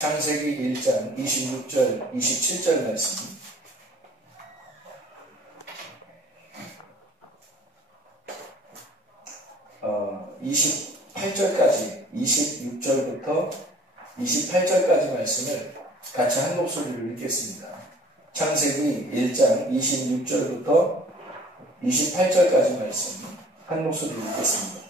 창세기 1장 26절, 27절 말씀. 어, 28절까지, 26절부터 28절까지 말씀을 같이 한 목소리로 읽겠습니다. 창세기 1장 26절부터 28절까지 말씀 한 목소리로 읽겠습니다.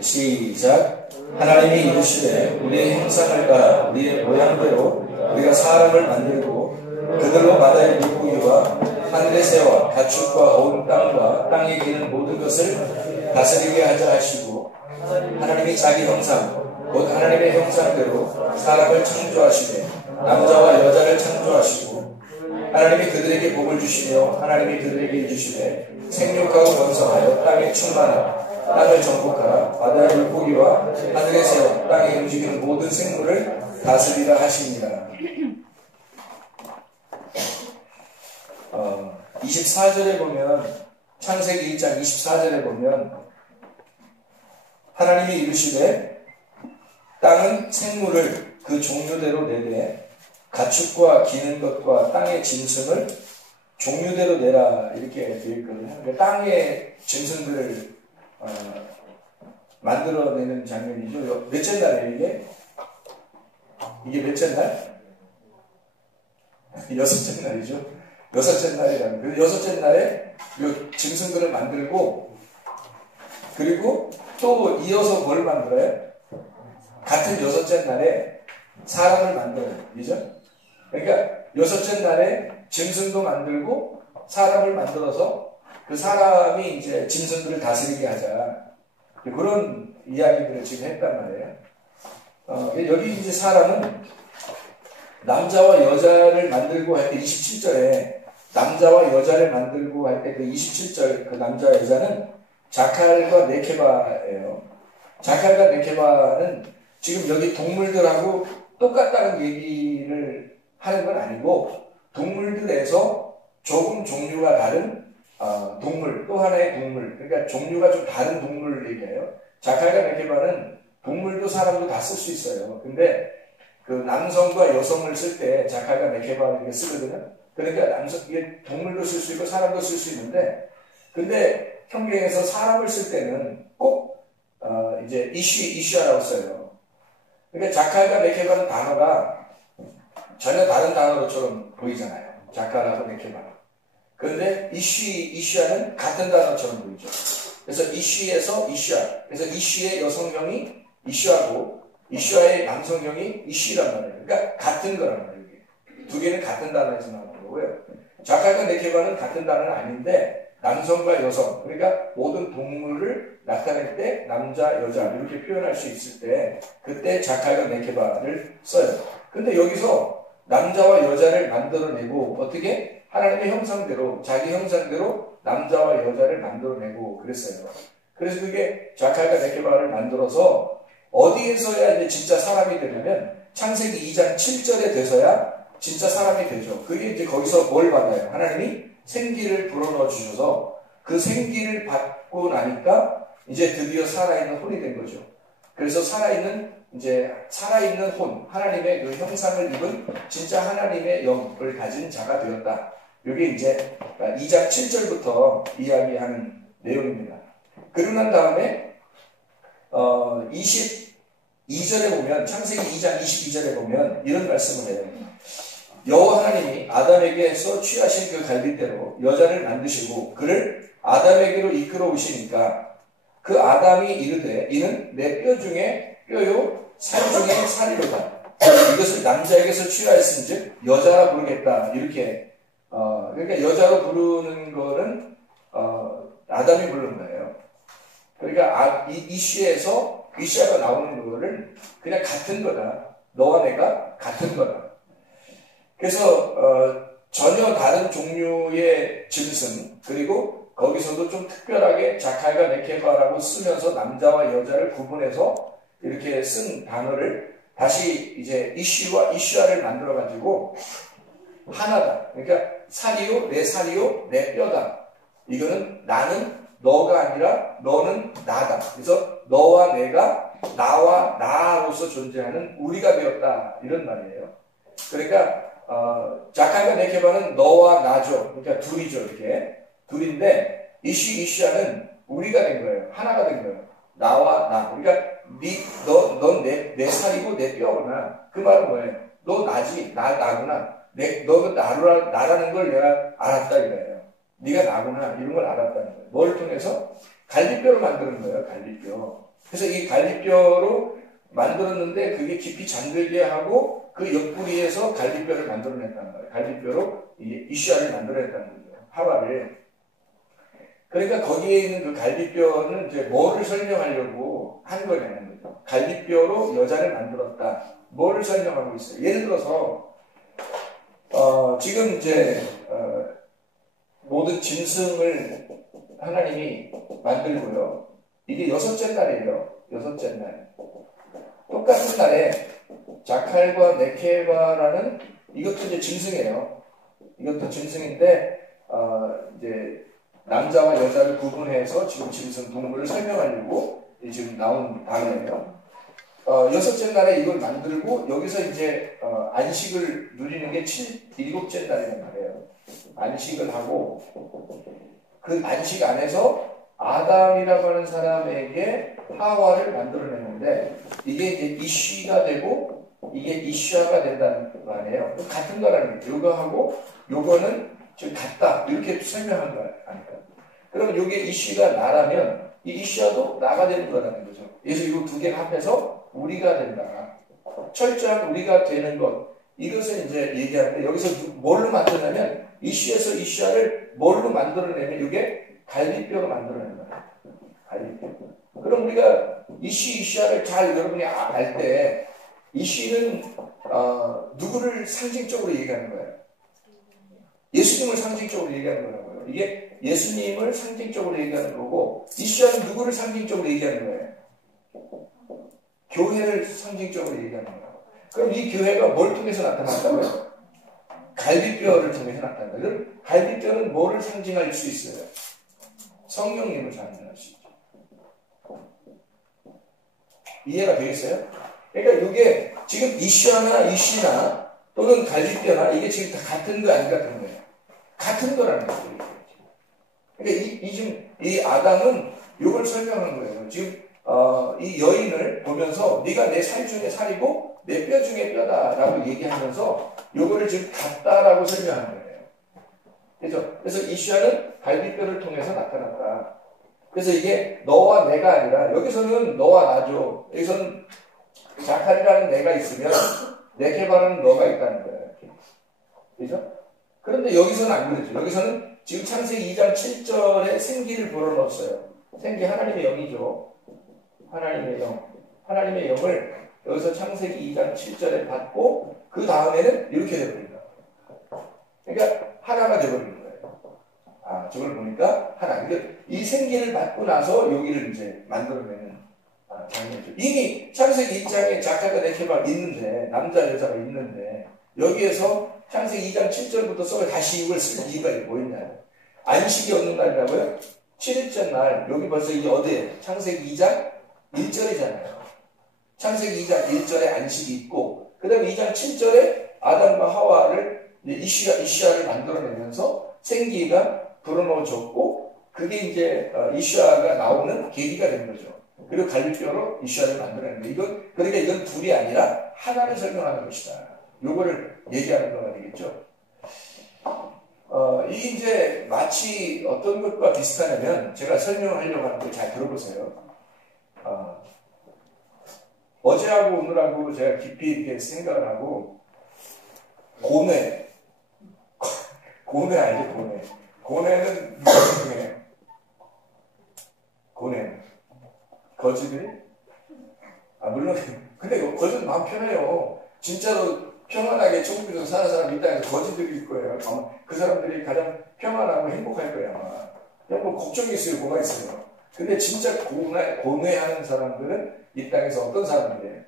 시작. 하나님이 이르시되 우리의 형상을 따라 우리의 모양대로 우리가 사람을 만들고 그들로 바다의 물고기와 하늘의 새와 가축과 온 땅과 땅에 기는 모든 것을 다스리게 하자 하시고, 하나님이 자기 형상 곧 하나님의 형상대로 사람을 창조하시되 남자와 여자를 창조하시고, 하나님이 그들에게 복을 주시며 하나님이 그들에게 이르시되 생육하고 번성하여 땅에 충만하라. 땅을 정복하라. 바다의 물고기와 하늘의 새와 땅에 움직이는 모든 생물을 다스리라 하십니다. 24절에 보면, 창세기 1장 24절에 보면 하나님이 이르시되 땅은 생물을 그 종류대로 내되 가축과 기는 것과 땅의 짐승을 종류대로 내라, 이렇게 되어 있거든요. 그러니까 땅의 짐승들을 만들어내는 장면이죠. 몇째 날이에요, 이게? 이게 몇째 날? 여섯째 날이죠. 여섯째 날이라는. 그래서 여섯째 날에 이 짐승들을 만들고, 그리고 또 이어서 뭘 만들어요? 같은 여섯째 날에 사람을 만들어요. 그죠? 그러니까 여섯째 날에 짐승도 만들고 사람을 만들어서 그 사람이 이제 짐승들을 다스리게 하자. 그런 이야기들을 지금 했단 말이에요. 여기 이제 사람은 남자와 여자를 만들고 할 때 27절에 남자와 여자를 만들고 할 때 그 27절 그 남자와 여자는 자칼과 네케바예요. 자칼과 네케바는 지금 여기 동물들하고 똑같다는 얘기를 하는 건 아니고, 동물들에서 조금 종류가 다른 동물, 또 하나의 동물, 그러니까 종류가 좀 다른 동물을 얘기해요. 자칼과 네케바는 동물도 사람도 다 쓸 수 있어요. 근데 그 남성과 여성을 쓸 때 자칼과 네케바를 이렇게 쓰거든요. 그러니까 이게 동물도 쓸 수 있고 사람도 쓸 수 있는데, 근데 성경에서 사람을 쓸 때는 꼭 이제 이슈아라고 써요. 그러니까 자칼과 네케바는 단어가 전혀 다른 단어로처럼 보이잖아요. 자칼하고 네케바. 그런데 이슈아는 같은 단어처럼 보이죠. 그래서 이슈에서 이슈아. 그래서 이슈의 여성형이 이슈아고 이슈아의 남성형이 이슈란 말이에요. 그러니까 같은 거란 말이에요. 두 개는 같은 단어에서 나오는 거고요. 자칼과 네케바는 같은 단어는 아닌데, 남성과 여성, 그러니까 모든 동물을 나타낼 때 남자, 여자 이렇게 표현할 수 있을 때 그때 자칼과 네케바를 써요. 근데 여기서 남자와 여자를 만들어내고, 어떻게? 하나님의 형상대로, 자기 형상대로 남자와 여자를 만들어내고 그랬어요. 그래서 그게 자칼과 네케바를 만들어서 어디에서야 이제 진짜 사람이 되냐면 창세기 2장 7절에 돼서야 진짜 사람이 되죠. 그게 이제 거기서 뭘 받아요? 하나님이 생기를 불어넣어 주셔서 그 생기를 받고 나니까 이제 드디어 살아있는 혼이 된 거죠. 그래서 살아있는 혼, 하나님의 그 형상을 입은 진짜 하나님의 영을 가진 자가 되었다. 이게 이제 2장 7절부터 이야기하는 내용입니다. 그러고 난 다음에 22절에 보면, 창세기 2장 22절에 보면 이런 말씀을 해요. 여호와 하나님이 아담에게서 취하신 그 갈빗대로 여자를 만드시고 그를 아담에게로 이끌어 오시니까 그 아담이 이르되 이는 내 뼈 중에 뼈요 살 중에 살이로다. 이것을 남자에게서 취하였은즉 여자라 부르겠다. 이렇게 그러니까 여자로 부르는 거는 아담이 부르는 거예요. 그러니까 이슈에서 이슈가 나오는 거를 그냥 같은 거다. 너와 내가 같은 거다. 그래서 전혀 다른 종류의 짐승, 그리고 거기서도 좀 특별하게 자칼과 네케바라고 쓰면서 남자와 여자를 구분해서 이렇게 쓴 단어를 다시 이제 이슈아를 만들어 가지고 하나다. 그러니까 살이요, 내 살이요, 내 뼈다. 이거는 나는 너가 아니라 너는 나다. 그래서 너와 내가 나와 나로서 존재하는 우리가 되었다 이런 말이에요. 그러니까 자칼과 네케바는 너와 나죠. 그러니까 둘이죠. 이렇게 둘인데 이슈아는 우리가 된 거예요. 하나가 된 거예요. 나와 나. 그러니까 넌 내 살이고 내 뼈구나. 그 말은 뭐예요? 너 나지. 나구나. 너가 나라는 걸 내가 알았다 이거예요. 네가 나구나. 이런 걸 알았다는 거예요. 뭘 통해서? 갈비뼈로 만드는 거예요. 갈비뼈. 그래서 이 갈비뼈로 만들었는데 그게 깊이 잠들게 하고 그 옆구리에서 갈비뼈를 만들어냈다는 거예요. 갈비뼈로 이슈아를 만들어냈다는 거예요. 하와를. 그러니까 거기에 있는 그 갈비뼈는 이제 뭐를 설명하려고 한 거냐는 거죠. 갈비뼈로 여자를 만들었다. 뭐를 설명하고 있어요? 예를 들어서 지금 이제 모든 짐승을 하나님이 만들고요. 이게 6째 날이에요. 6째 날. 똑같은 날에 자칼과 네케바라는 이것도 이제 짐승이에요. 이것도 짐승인데 이제 남자와 여자를 구분해서 지금 짐승 동물을 설명하려고 지금 나온 단어예요. 6째 날에 이걸 만들고 여기서 이제 안식을 누리는 게 7째 날이란 말이에요. 안식을 하고 그 안식 안에서 아담이라고 하는 사람에게 하와를 만들어냈는데 이게 이제 이슈가 되고 이게 이슈아가 된다는 거 아니에요. 같은 거라는 거예요. 요거하고 요거는 좀 같다 이렇게 설명한 거 아닐까. 그러면 요게 이슈가 나라면 이 이슈아도 나가 되는 거라는 거죠. 그래서 이 두 개가 합해서 우리가 된다. 철저한 우리가 되는 것 이것을 이제 얘기하는데 여기서 뭘로 만드냐면 이슈에서 이슈아를 뭘로 만들어내면 이게 갈비뼈로 만들어낸 거예요. 갈비뼈. 그럼 우리가 이슈아를 잘 여러분이 알 때 이슈는 누구를 상징적으로 얘기하는 거예요? 예수님을 상징적으로 얘기하는 거라고요. 이게 예수님을 상징적으로 얘기하는 거고 이슈아는 누구를 상징적으로 얘기하는 거예요? 교회를 상징적으로 얘기하는 거예요. 그럼 이 교회가 뭘 통해서 나타난다고요? 갈비뼈를 통해서 나타난다. 그럼 갈비뼈는 뭐를 상징할 수 있어요? 성령님을 상징할 수 있죠. 이해가 되겠어요? 그러니까 이게 지금 이슈아나 이슈나 또는 갈비뼈나 이게 지금 다 같은 거 안 같은 거예요. 같은 거라는 거예요. 그러니까 이 아담은 이걸 설명한 거예요. 지금 이 여인을 보면서 네가 내 살 중에 살이고 내 뼈 중에 뼈다라고 얘기하면서 요거를 지금 같다라고 설명한 거예요. 그렇죠? 그래서 이슈아는 갈비뼈를 통해서 나타났다. 그래서 이게 너와 내가 아니라 여기서는 너와 나죠. 여기서는 자칼이라는 내가 있으면 네케바라는 너가 있다는 거예요. 그렇죠? 그런데 여기서는 안 그렇죠. 여기서는 지금 창세기 2장 7절에 생기를 불어넣었어요. 생기 하나님의 영이죠. 하나님의 영. 하나님의 영을 여기서 창세기 2장 7절에 받고 그 다음에는 이렇게 되버립니다. 그러니까 하나가 되버리는 거예요. 저걸 보니까 하나. 이 생기를 받고 나서 여기를 이제 만들어내는 장면이죠. 이미 창세기 2장에 자칼과 네케바가 있는데 남자 여자가 있는데 여기에서 창세기 2장 7절부터 써서 다시 이걸 쓸 이유가 뭐였냐요. 안식이 없는 날이라고요? 7일째 날 여기 벌써 이게 어디에 창세기 2장 1절이잖아요. 창세기 2장 1절에 안식이 있고 그 다음에 2장 7절에 아담과 하와를 이슈아를 만들어내면서 생기가 불어넣어졌고 그게 이제 이슈아가 나오는 계기가 된 거죠. 그리고 갈비뼈로 이슈아를 만들어내는 거예요. 그러니까 이건 둘이 아니라 하나를 설명하는 것이다. 요거를 얘기하는 거가 되겠죠. 이게 이제 마치 어떤 것과 비슷하냐면 제가 설명하려고 하는 걸 잘 들어보세요. 어제하고 오늘하고 제가 깊이 이렇게 생각을 하고 고뇌 알죠? 고뇌는 무슨 중에 고뇌 거지들이 물론 근데 거지는 마음 편해요. 진짜로 평안하게 천국에서 사는 사람 이 땅에서 거지들일 거예요. 그 사람들이 가장 평안하고 행복할 거예요. 아마 그냥 뭐 걱정이 있어요. 뭐가 있어요. 근데 진짜 고뇌하는 사람들은 이 땅에서 어떤 사람들이에요?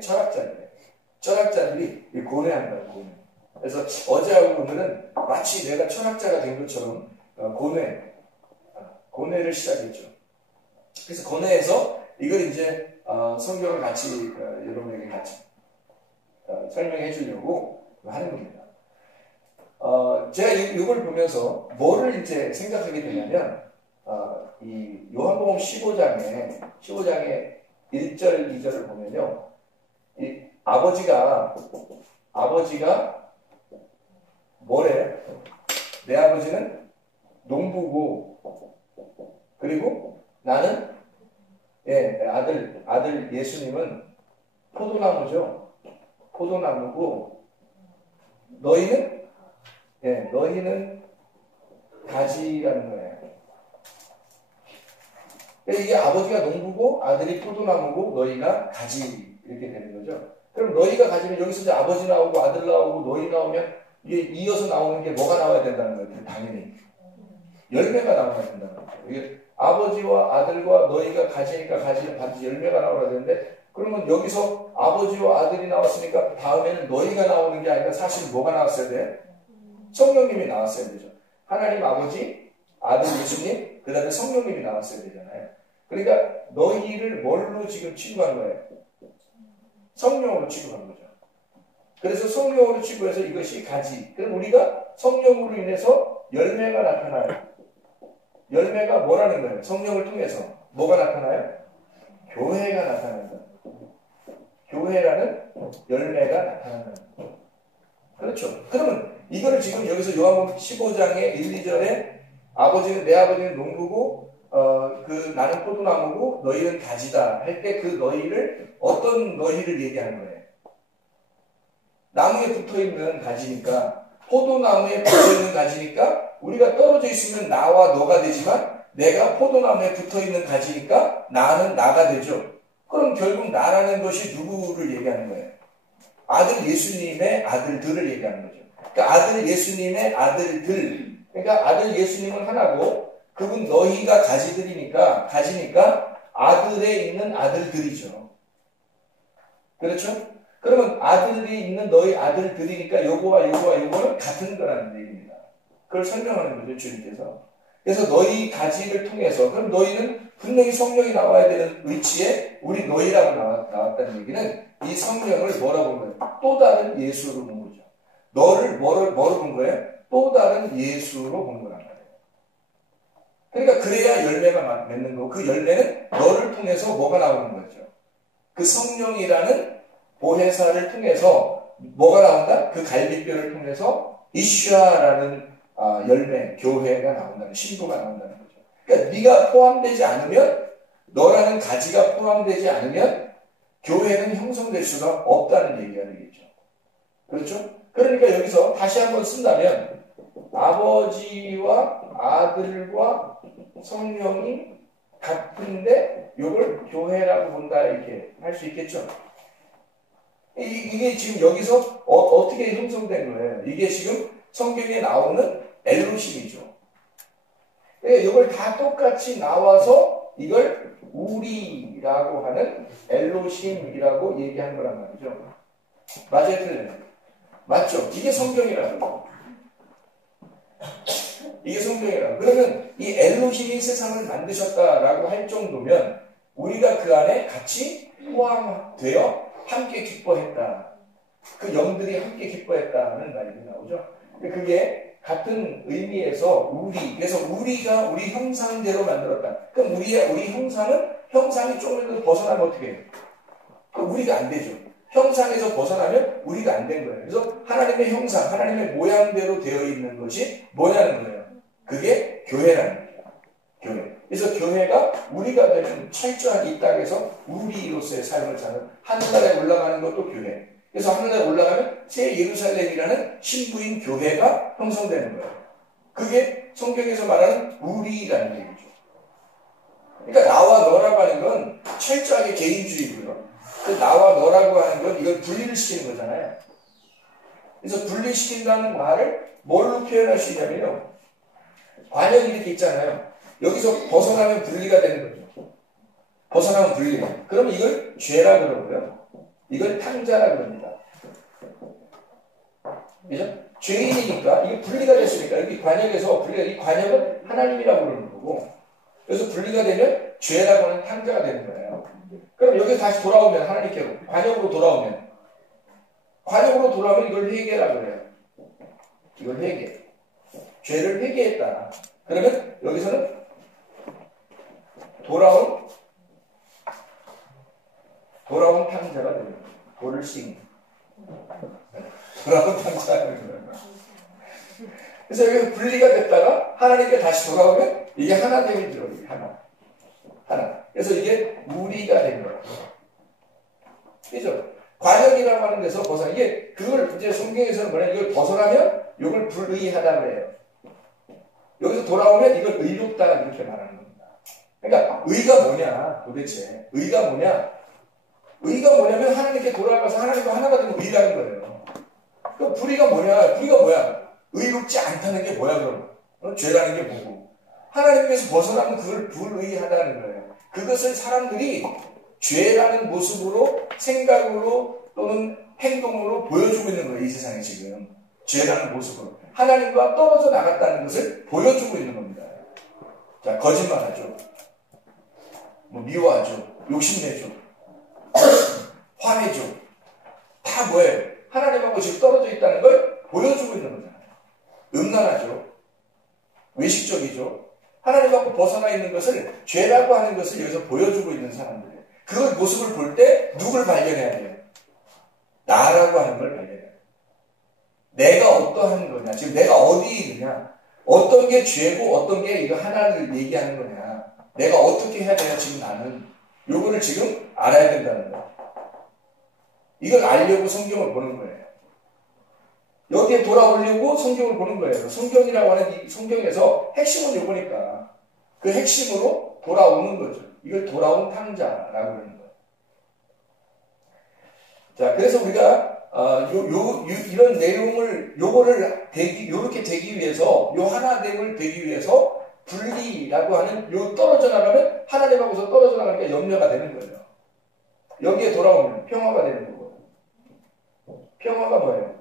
철학자들이에요. 철학자들이 고뇌한다고 고뇌. 그래서 어제하고 오늘은 마치 내가 철학자가 된 것처럼 고뇌를 시작했죠. 그래서 권해에서 이걸 이제 성경을 같이 여러분에게 같이 설명해 주려고 하는 겁니다. 제가 이걸 보면서 뭐를 이제 생각하게 되냐면 이 요한복음 15장에 1절, 2절을 보면요. 이 아버지가 뭐래? 내 아버지는 농부고 그리고 나는 아들 예수님은 포도나무죠. 포도나무고 너희는 가지라는 거예요. 이게 아버지가 농부고 아들이 포도나무고 너희가 가지 이렇게 되는 거죠. 그럼 너희가 가지면 여기서 이제 아버지 나오고 아들 나오고 너희 나오면 이게 이어서 나오는 게 뭐가 나와야 된다는 거예요. 당연히 열매가 나와야 된다는 거예요. 이게 아버지와 아들과 너희가 가지니까 가지는 반드시 열매가 나와야 되는데 그러면 여기서 아버지와 아들이 나왔으니까 다음에는 너희가 나오는 게 아니라 사실 뭐가 나왔어야 돼? 성령님이 나왔어야 되죠. 하나님 아버지, 아들 예수님, 그 다음에 성령님이 나왔어야 되잖아요. 그러니까 너희를 뭘로 지금 취급한 거예요? 성령으로 취급한 거죠. 그래서 성령으로 취급해서 이것이 가지. 그럼 우리가 성령으로 인해서 열매가 나타나요. 열매가 뭐라는 거예요? 성령을 통해서 뭐가 나타나요? 교회가 나타나는 거예요. 교회라는 열매가 나타나는 거예요. 그렇죠. 그러면 이거를 지금 여기서 요한복음 15장의 1, 2절에 내 아버지는 농부고 나는 포도나무고 너희는 가지다 할 때 그 너희를 어떤 너희를 얘기하는 거예요? 나무에 붙어있는 가지니까 포도나무에 붙어있는 가지니까 우리가 떨어져 있으면 나와 너가 되지만 내가 포도나무에 붙어있는 가지니까 나는 나가 되죠. 그럼 결국 나라는 것이 누구를 얘기하는 거예요? 아들 예수님의 아들들을 얘기하는 거죠. 그러니까 아들 예수님의 아들들, 그러니까 아들 예수님은 하나고 그분 너희가 가지니까 아들에 있는 아들들이죠. 그렇죠? 그러면 아들이 있는 너희 아들들이니까 요거는 같은 거라는 얘기입니다. 그걸 설명하는 거죠, 주님께서. 그래서 너희 가지를 통해서, 그럼 너희는 분명히 성령이 나와야 되는 위치에 우리 너희라고 나왔다는 얘기는 이 성령을 뭐라고 본 거예요? 또 다른 예수로 본 거죠. 너를 뭐로 본 거예요? 또 다른 예수로 본 거란 말이에요. 그러니까 그래야 열매가 맺는 거고 그 열매는 너를 통해서 뭐가 나오는 거죠? 그 성령이라는 보혜사를 통해서 뭐가 나온다? 그 갈빗뼈를 통해서 이슈아라는 열매, 교회가 나온다는, 신부가 나온다는 거죠. 그러니까 네가 포함되지 않으면, 너라는 가지가 포함되지 않으면 교회는 형성될 수가 없다는 얘기가 되겠죠. 그렇죠? 그러니까 여기서 다시 한번 쓴다면 아버지와 아들과 성령이 같은데 이걸 교회라고 본다 이렇게 할 수 있겠죠. 이게 지금 여기서 어떻게 형성된 거예요? 이게 지금 성경에 나오는 엘로힘이죠. 그러니까 이걸 다 똑같이 나와서 이걸 우리라고 하는 엘로힘이라고 얘기한 거란 말이죠. 맞아요, 틀려요? 맞죠? 이게 성경이라고. 이게 성경이라고. 그러면 이 엘로힘이 세상을 만드셨다라고 할 정도면 우리가 그 안에 같이 포함되어 함께 기뻐했다. 그 영들이 함께 기뻐했다는 말이 나오죠. 그게 같은 의미에서 그래서 우리가 우리 형상대로 만들었다. 그럼 우리 형상이 조금 더 벗어나면 어떻게 해요? 우리가 안 되죠. 형상에서 벗어나면 우리가 안 된 거예요. 그래서 하나님의 형상, 하나님의 모양대로 되어 있는 것이 뭐냐는 거예요. 그게 교회라는 거예요. 교회. 그래서 교회가 우리가 되는 철저한 이 땅에서 우리로서의 삶을 사는 하늘나라에 올라가는 것도 교회. 그래서 하늘나라에 올라가면 새 예루살렘이라는 신부인 교회가 형성되는 거예요. 그게 성경에서 말하는 우리라는 얘기죠. 그러니까 나와 너라고 하는 건 철저하게 개인주의고요. 그 나와 너라고 하는 건 이걸 분리를 시키는 거잖아요. 그래서 분리시킨다는 말을 뭘로 표현할 수 있냐면요. 관역이 이렇게 있잖아요. 여기서 벗어나면 분리가 되는 거죠. 벗어나면 분리. 그러면 이걸 죄라 그러고요. 이걸 탕자라 그럽니다. 그죠? 죄인이니까 이게 분리가 됐으니까 여기 관역에서 이 관역은 하나님이라고 그러는 거고 그래서 분리가 되면 죄라고 하는 탕자가 되는 거예요. 그럼 여기 다시 돌아오면 하나님께로 관역으로 돌아오면 이걸 회개라고 그래요. 이걸 회개. 죄를 회개했다. 그러면 여기서는 돌아온 탕자가 되는 거예요. 돌을 씌운 돌아온 탕자가 되는 거예요. 그래서 여기 분리가 됐다가 하나님께 다시 돌아오면 이게 하나 되면 들어요. 하나. 그래서 이게 우리가 된 거예요. 그죠? 관역이라고 하는 데서 벗어나. 이게 그걸 이제 성경에서는 뭐냐? 이걸 벗어나면 이걸 불의하다 그래요. 여기서 돌아오면 이걸 의롭다 이렇게 말하는 겁니다. 그러니까 의가 뭐냐? 도대체 의가 뭐냐? 의가 뭐냐면 하나님께 돌아가서 하나님과 하나가 되면 의라는 거예요. 그 불의가 뭐냐? 불의가 뭐야? 의롭지 않다는 게 뭐야 그럼? 죄라는 게 뭐고? 하나님께서 벗어나면 그걸 불의하다는 거예요. 그것을 사람들이 죄라는 모습으로 생각으로 또는 행동으로 보여주고 있는 거예요. 이 세상에 지금 죄라는 모습으로 하나님과 떨어져 나갔다는 것을 보여주고 있는 겁니다. 자, 거짓말하죠. 미워하죠. 욕심내죠. 화내죠. 다 뭐예요? 하나님하고 지금 떨어져 있다는 걸 보여주고 있는 거잖아요. 음란하죠. 외식적이죠. 하나님하고 벗어나 있는 것을 죄라고 하는 것을 여기서 보여주고 있는 사람들. 그 모습을 볼 때 누굴 발견해야 돼요? 나라고 하는 걸 발견해야 돼요. 내가 어떠한 거냐? 지금 내가 어디에 있느냐? 어떤 게 죄고 어떤 게 이거 하나를 얘기하는 거냐? 내가 어떻게 해야 되냐? 지금 나는 요거를 지금 알아야 된다는 거야. 이걸 알려고 성경을 보는 거예요. 여기에 돌아오려고 성경을 보는 거예요. 성경이라고 하는 이 성경에서 핵심은 요거니까 그 핵심으로 돌아오는 거죠. 이걸 돌아온 탕자라고 하는 거예요. 자, 그래서 우리가 이런 내용을 요렇게 되기 위해서 요 하나됨을 되기 위해서 분리라고 하는 요 떨어져 나가면 하나님하고서 떨어져 나가니까 염려가 되는 거예요. 여기에 돌아오면 평화가 되는 거고. 평화가 뭐예요?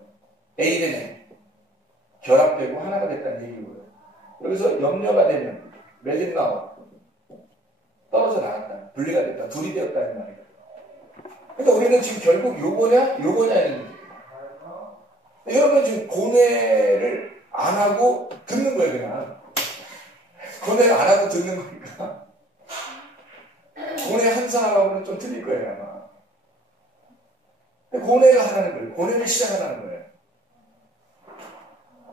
에이덴에 결합되고 하나가 됐다는 얘기고요. 여기서 염려가 되면 매듭나와 떨어져 나갔다. 분리가 됐다. 둘이 되었다는 말이에요. 그러니까 우리는 지금 결국 요거냐는 얘기예요. 여러분 지금 고뇌를 안 하고 듣는 거예요. 그냥 고뇌를 안 하고 듣는 거니까 고뇌 한 사람하고는 좀 틀릴 거예요. 아마 고뇌가 하라는 거예요. 고뇌를 시작하라는 거예요.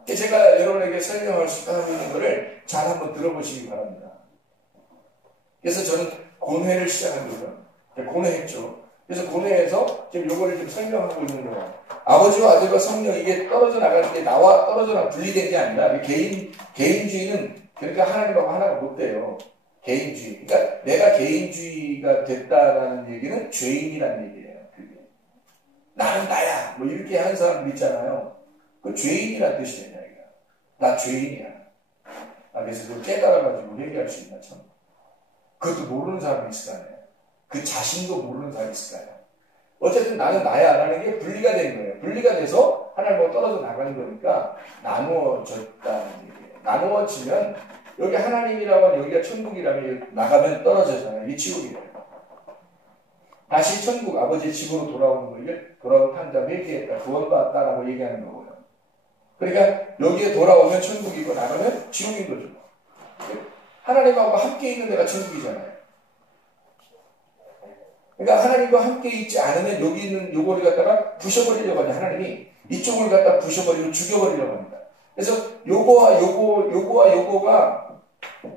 제가 여러분에게 설명할 수 있는 것을 잘 한번 들어보시기 바랍니다. 그래서 저는 고뇌를 시작한 거죠. 고뇌했죠. 그래서 고뇌해서 지금 요거를 좀 설명하고 있는 거예요. 아버지와 아들과 성령 이게 떨어져 나갈 때 나와 떨어져 나가 분리된 게 아니라 개인주의는 그러니까 하나님하고 하나가 못 돼요. 개인주의. 그러니까 내가 개인주의가 됐다라는 얘기는 죄인이라는 얘기예요. 그게. 나는 나야. 뭐 이렇게 하는 사람들 있잖아요. 그 죄인이라는 뜻이에요. 나 죄인이야. 그래서 그걸 깨달아가지고 회개할 수 있나 참. 그것도 모르는 사람이 있을 거 아니에요. 그 자신도 모르는 사람이 있을 거예요. 어쨌든 나는 나야 라는 게 분리가 되는 거예요. 분리가 돼서 하나님과 떨어져 나가는 거니까 나누어졌다는 얘기예요. 나누어지면 여기 하나님이라고 하면 여기가 천국이라면 나가면 떨어져잖아요. 이게 지옥이에요. 다시 천국 아버지의 집으로 돌아오는 거 이게 돌아온 탕자 회개했다 구원받았다라고 얘기하는 거고요. 그러니까 여기에 돌아오면 천국이고 나가면 지옥인 거죠. 하나님하고 함께 있는 데가 천국이잖아요. 그러니까 하나님과 함께 있지 않으면 여기 있는 요거를 갖다가 부셔버리려고 하냐. 하나님이 이쪽을 갖다 부셔버리고 죽여버리려고 합니다. 그래서 요거와 요거가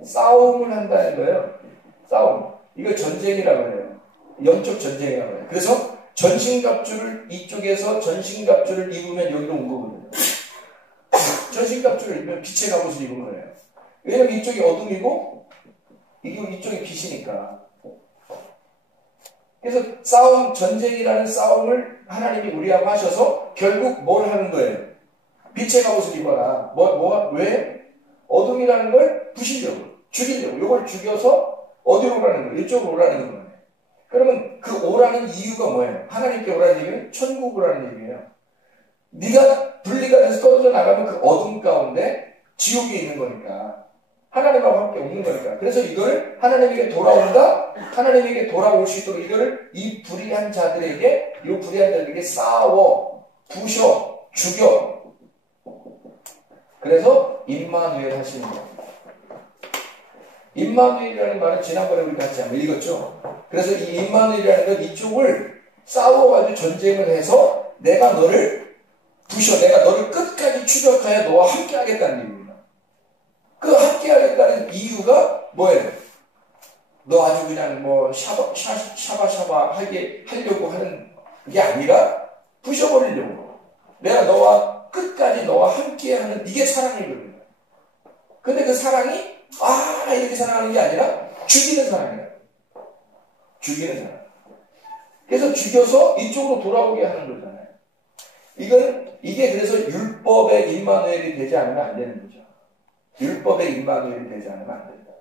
싸움을 한다는 거예요. 싸움. 이걸 전쟁이라고 해요. 영적 전쟁이라고 해요. 그래서 전신갑주를 이쪽에서 전신갑주를 입으면 여기로 온 거거든요. 전신갑주를 입으면 빛의 갑옷을 입은 거예요. 왜냐면 이쪽이 어둠이고 이쪽이 빛이니까. 그래서 싸움, 전쟁이라는 싸움을 하나님이 우리하고 하셔서 결국 뭘 하는 거예요? 빛의 갑옷을 입어라. 왜? 어둠이라는 걸 부시려고, 죽이려고. 이걸 죽여서 어디로 오라는 거예요? 이쪽으로 오라는 거예요. 그러면 그 오라는 이유가 뭐예요? 하나님께 오라는 얘기는 천국 오라는 얘기예요. 네가 분리가 돼서 떨어져 나가면 그 어둠 가운데 지옥에 있는 거니까 하나님하고 함께 없는 거니까. 그래서 이걸 하나님에게 돌아온다? 하나님에게 돌아올 수 있도록 이거를 이 불의한 자들에게, 이 불의한 자들에게 싸워, 부셔, 죽여. 그래서 임마누엘 하시는 거예요. 임마누엘이라는 말은 지난번에 우리 같이 한번 읽었죠. 그래서 이 임마누엘이라는 건 이쪽을 싸워가지고 전쟁을 해서 내가 너를 부셔, 내가 너를 끝까지 추격하여 너와 함께 하겠다는 이유입니다. 그 함께 하겠다는 이유가 뭐예요? 너 아주 그냥 뭐 샤바샤바 하게 하려고 하는 게 아니라 부셔버리려고. 내가 너와 끝까지 너와 함께 하는 이게 사랑이거든요. 근데 그 사랑이 이렇게 사랑하는 게 아니라 죽이는 사랑이에요. 죽이는 사랑. 그래서 죽여서 이쪽으로 돌아오게 하는 거잖아요. 이게 그래서 율법의 임마누엘이 되지 않으면 안 되는 거죠. 율법의 임마누엘이 되지 않으면 안 된다.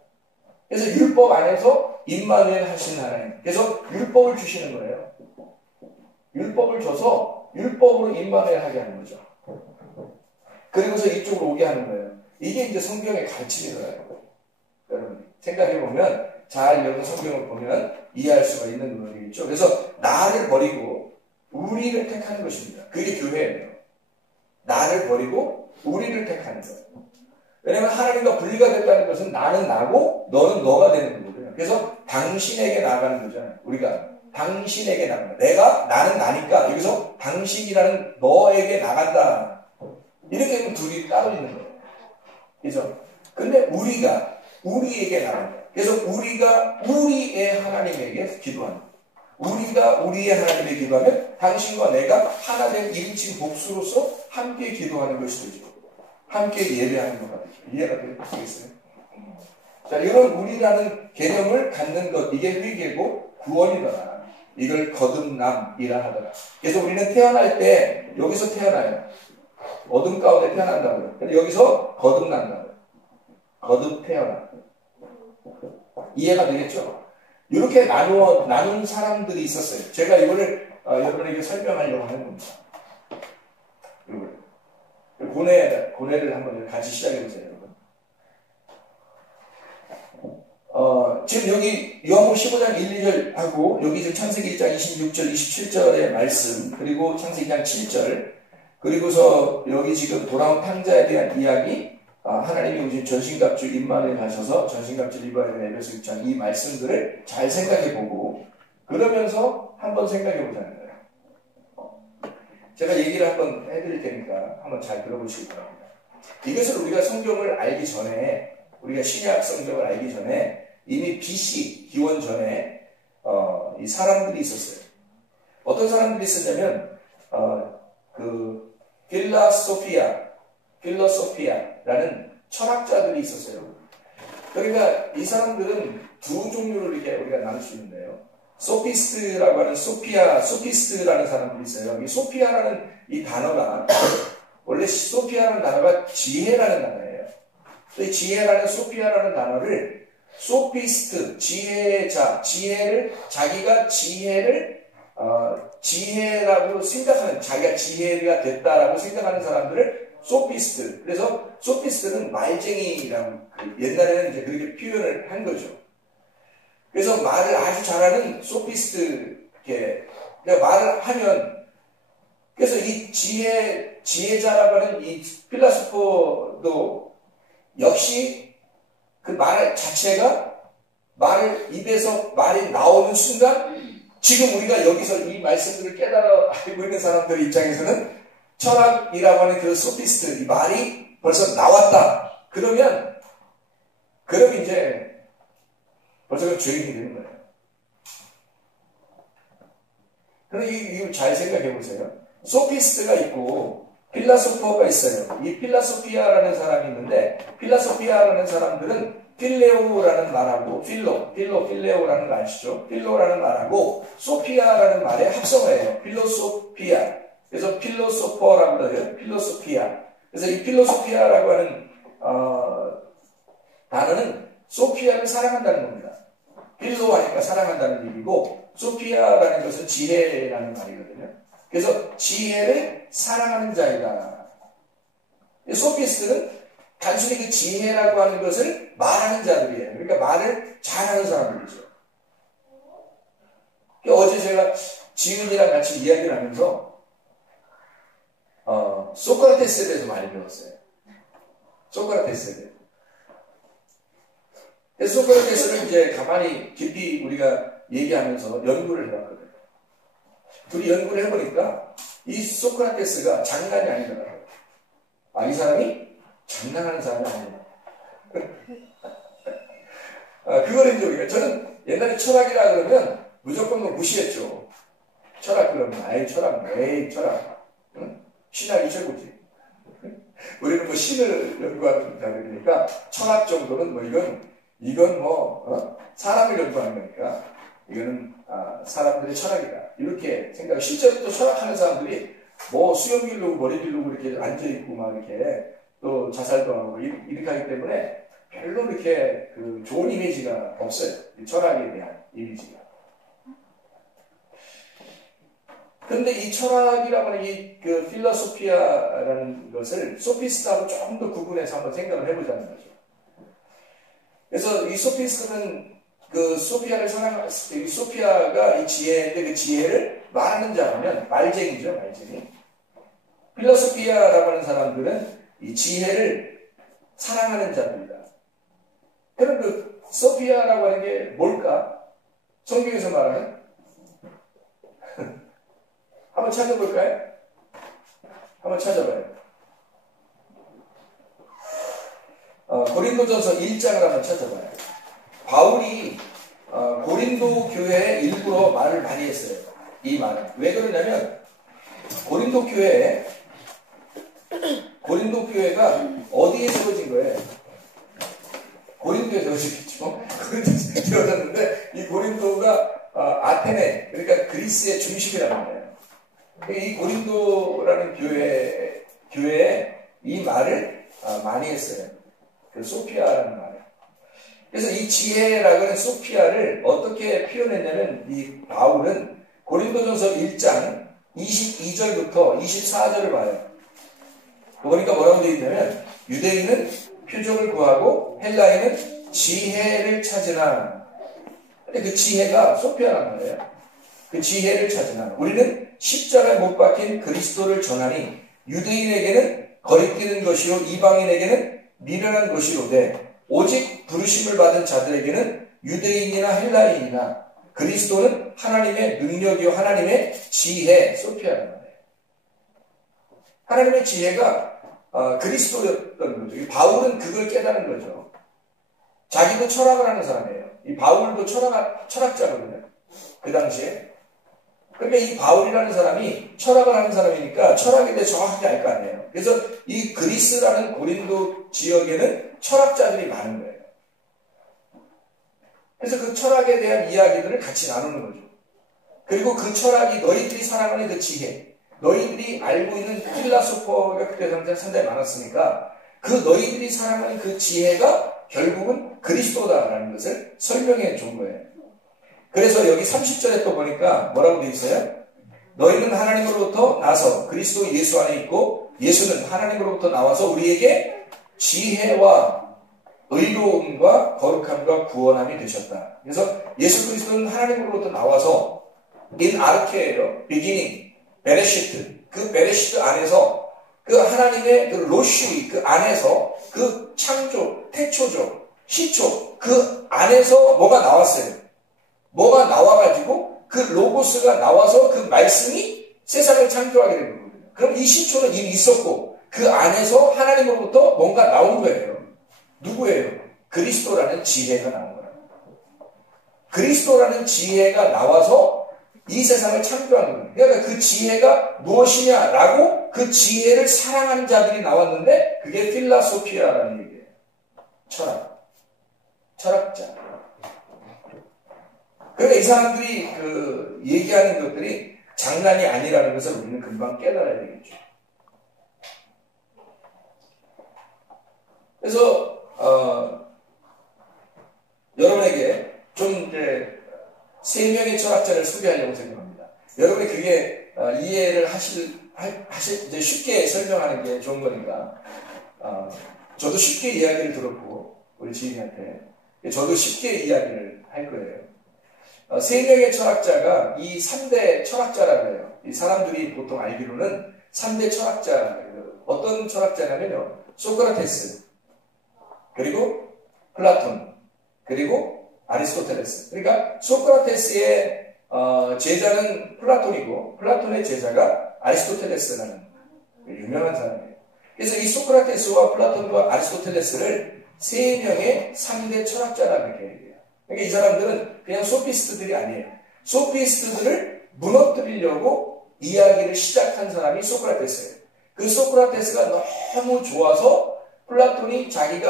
그래서 율법 안에서 임마누엘 하신 하나님. 그래서 율법을 주시는 거예요. 율법을 줘서 율법으로 임마누엘 하게 하는 거죠. 그리고서 이쪽으로 오게 하는 거예요. 이게 이제 성경의 가르침이더라고요. 여러분 생각해보면 잘 여러분 성경을 보면 이해할 수가 있는 부분이겠죠. 그래서 나를 버리고 우리를 택하는 것입니다. 그게 교회예요. 나를 버리고 우리를 택하는 거예요. 왜냐하면 하나님과 분리가 됐다는 것은 나는 나고 너는 너가 되는 거거든요. 그래서 당신에게 나가는 거잖아요. 우리가 당신에게 나간다. 나는 나니까 여기서 당신이라는 너에게 나간다. 이렇게 하면 둘이 따로 있는 거예요. 그죠? 근데 우리가 우리에게 나간다. 그래서 우리가 우리의 하나님에게 기도한다. 우리가 우리의 하나님에게 기도하면 당신과 내가 하나 된 일진 복수로서 함께 기도하는 것이 되죠. 함께 예배하는 것가 되죠. 이해가 되시겠어요? 자, 이런 우리라는 개념을 갖는 것, 이게 회개고 구원이더라. 이걸 거듭남이라 하더라. 그래서 우리는 태어날 때 여기서 태어나요. 어둠 가운데 태어난다고요. 근데 여기서 거듭난다고요. 거듭 태어나. 이해가 되겠죠? 이렇게 나눈 사람들이 있었어요. 제가 이거를 여러분에게 설명하려고 하는 겁니다. 고뇌를 한번 같이 시작해보세요, 여러분. 지금 여기 요한복음 15장 1, 2절 하고 여기 지금 창세기 1장 26절, 27절의 말씀, 그리고 창세기 2장 7절, 그리고서 여기 지금 돌아온 탕자에 대한 이야기, 하나님이 오신 전신갑주 임마누엘 하셔서 전신갑주 리바이를 에베소 6장 이 말씀들을 잘 생각해보고 그러면서 한번 생각해보자는 거예요. 제가 얘기를 한번 해드릴 테니까 한번 잘 들어보시기 바랍니다. 이것을 우리가 성경을 알기 전에, 우리가 신약 성경을 알기 전에 이미 BC 기원 전에 이 사람들이 있었어요. 어떤 사람들이 있었냐면 그 필로소피아라는 철학자들이 있었어요. 그러니까 이 사람들은 두 종류를 이렇게 우리가 나눌 수 있는데요. 소피스트라고 하는 소피스트라는 사람들이 있어요. 이 소피아라는 이 단어가 원래 소피아라는 단어가 지혜라는 단어예요. 이 지혜라는 소피아라는 단어를 소피스트, 지혜자, 자기가 지혜라고 생각하는, 자기가 지혜가 됐다라고 생각하는 사람들을 소피스트. 그래서 소피스트는 말쟁이라고 옛날에는 이제 그렇게 표현을 한 거죠. 그래서 말을 아주 잘하는 소피스트, 그러니까 말을 하면, 그래서 이 지혜자라고 하는 이 필라소퍼도 역시 그 말 자체가 입에서 말이 나오는 순간 지금 우리가 여기서 이 말씀들을 깨달아 알고 있는 사람들 입장에서는 철학이라고 하는 그 소피스트, 이 말이 벌써 나왔다. 그럼 이제 벌써 그 죄인이 되는 거예요. 그럼 이거 잘 생각해 보세요. 소피스트가 있고 필라소퍼가 있어요. 이 필라소피아라는 사람이 있는데 필라소피아라는 사람들은 필레오라는 말하고 필레오라는 말 아시죠? 필로라는 말하고 소피아라는 말의 합성어예요. 필로소피아. 그래서 필로소퍼라고 그래요. 필로소피아. 그래서 이 필로소피아라고 하는 단어는 소피아를 사랑한다는 겁니다. 필로 하니까 사랑한다는 얘기고 소피아라는 것은 지혜라는 말이거든요. 그래서 지혜를 사랑하는 자이다. 소피스트는 단순히 그 지혜라고 하는 것을 말하는 자들이에요. 그러니까 말을 잘하는 사람들이죠. 어제 제가 지은이랑 같이 이야기를 하면서 소크라테스에 대해서 많이 배웠어요. 소크라테스에 대해서. 그래서 소크라테스를 이제 가만히 깊이 우리가 얘기하면서 연구를 해봤거든요. 둘이 연구를 해보니까 이 소크라테스가 장난이 아니더라고요. 이 사람이 장난하는 사람이 아니에요. 그거를 이제 우리가, 저는 옛날에 철학이라 그러면 무조건 뭐 무시했죠. 철학 그러면, 철학, 에이, 철학. 응? 신학이 최고지. 우리는 뭐 신을 연구하는 자들이니까 철학 정도는 뭐 이건 뭐, 사람을 연구하는 거니까 이거는, 사람들의 철학이다. 이렇게 생각, 실제로 또 철학하는 사람들이 뭐 수염 기르고 머리 기르고 이렇게 앉아있고 막 이렇게 또 자살도 하고 이렇게 하기 때문에 별로 이렇게 그 좋은 이미지가 없어요. 철학에 대한 이미지가. 그런데 이 철학이라고 하는 그 필로소피아라는 것을 소피스트하고 조금 더 구분해서 한번 생각을 해보자는 거죠. 그래서 이 소피스트는 그 소피아가 이 지혜인데 그 지혜를 말하는 자라면 말쟁이죠, 말쟁이. 필로소피아라고 하는 사람들은 이 지혜를 사랑하는 자들이다. 그럼 그 소피아라고 하는 게 뭘까? 성경에서 말하는? 한번 찾아볼까요? 한번 찾아봐요. 고린도전서 1장을 한번 찾아봐요. 바울이 고린도 교회에 일부러 말을 많이 했어요. 이 말을. 왜 그러냐면 고린도 교회가 어디에 세워진 거예요? 고린도에 세워졌겠죠. 고린도에 세워졌는데 이 고린도가 아테네, 그러니까 그리스의 중심이라는 거예요. 이 고린도라는 교회에 이 말을 많이 했어요. 그 소피아라는 말을. 그래서 이 지혜라고 하는 소피아를 어떻게 표현했냐면 이 바울은 고린도전서 1장 22절부터 24절을 봐요. 보니까 뭐라고 되어 있냐면 유대인은 표적을 구하고 헬라인은 지혜를 찾으나. 근데 그 지혜가 소피아란 말이에요. 그 지혜를 찾으나 우리는 십자가에 못 박힌 그리스도를 전하니 유대인에게는 거리끼는 것이요 이방인에게는 미련한 것이로되 오직 부르심을 받은 자들에게는 유대인이나 헬라인이나 그리스도는 하나님의 능력이요 하나님의 지혜, 소피아란 말이에요. 하나님의 지혜가 그리스도였던 거죠. 바울은 그걸 깨달은 거죠. 자기도 철학을 하는 사람이에요. 이 바울도 철학자거든요. 그 당시에. 그러니까 이 바울이라는 사람이 철학을 하는 사람이니까 철학에 대해 정확하게 알 거 아니에요. 그래서 이 그리스라는 고린도 지역에는 철학자들이 많은 거예요. 그래서 그 철학에 대한 이야기들을 같이 나누는 거죠. 그리고 그 철학이 너희들이 사랑하는 그 지혜, 너희들이 알고 있는 필라소퍼가 그때 상당히 많았으니까 그 너희들이 사랑하는 그 지혜가 결국은 그리스도다라는 것을 설명해 준 거예요. 그래서 여기 30절에 또 보니까 뭐라고 되어 있어요? 너희는 하나님으로부터 나서 그리스도 예수 안에 있고 예수는 하나님으로부터 나와서 우리에게 지혜와 의로움과 거룩함과 구원함이 되셨다. 그래서 예수 그리스도는 하나님으로부터 나와서 in 아르케예요. beginning, 베레시트. 그 베레시트 안에서 그 하나님의 그 로슈이 그 안에서 그 창조, 태초죠, 시초 그 안에서 뭐가 나왔어요. 뭐가 나와가지고 그 로고스가 나와서 그 말씀이 세상을 창조하게 된 거거든요. 그럼 이 시초는 이미 있었고 그 안에서 하나님으로부터 뭔가 나온 거예요. 누구예요? 그리스도라는 지혜가 나온 거예요. 그리스도라는 지혜가 나와서 이 세상을 창조한 거예요. 그러니까 그 지혜가 무엇이냐라고 그 지혜를 사랑하는 자들이 나왔는데 그게 필라소피아라는 얘기예요. 철학자. 그러니까 이 사람들이 그 얘기하는 것들이 장난이 아니라는 것을 우리는 금방 깨달아야 되겠죠. 그래서 여러분에게 좀 이제 3명의 철학자를 소개하려고 생각합니다. 여러분이 그게 이해를 이제 쉽게 설명하는 게 좋은 거니까 저도 쉽게 이야기를 들었고, 우리 지인한테. 저도 쉽게 이야기를 할 거예요. 세 명의 철학자가 이 3대 철학자라고 해요. 이 사람들이 보통 알기로는 3대 철학자, 어떤 철학자냐면요. 소크라테스, 그리고 플라톤, 그리고 아리스토텔레스. 그러니까 소크라테스의 제자는 플라톤이고 플라톤의 제자가 아리스토텔레스라는 유명한 사람이에요. 그래서 이 소크라테스와 플라톤과 아리스토텔레스를 세 명의 3대 철학자라고 이렇게 얘기해요. 그러니까 이 사람들은 그냥 소피스트들이 아니에요. 소피스트들을 무너뜨리려고 이야기를 시작한 사람이 소크라테스예요. 그 소크라테스가 너무 좋아서 플라톤이 자기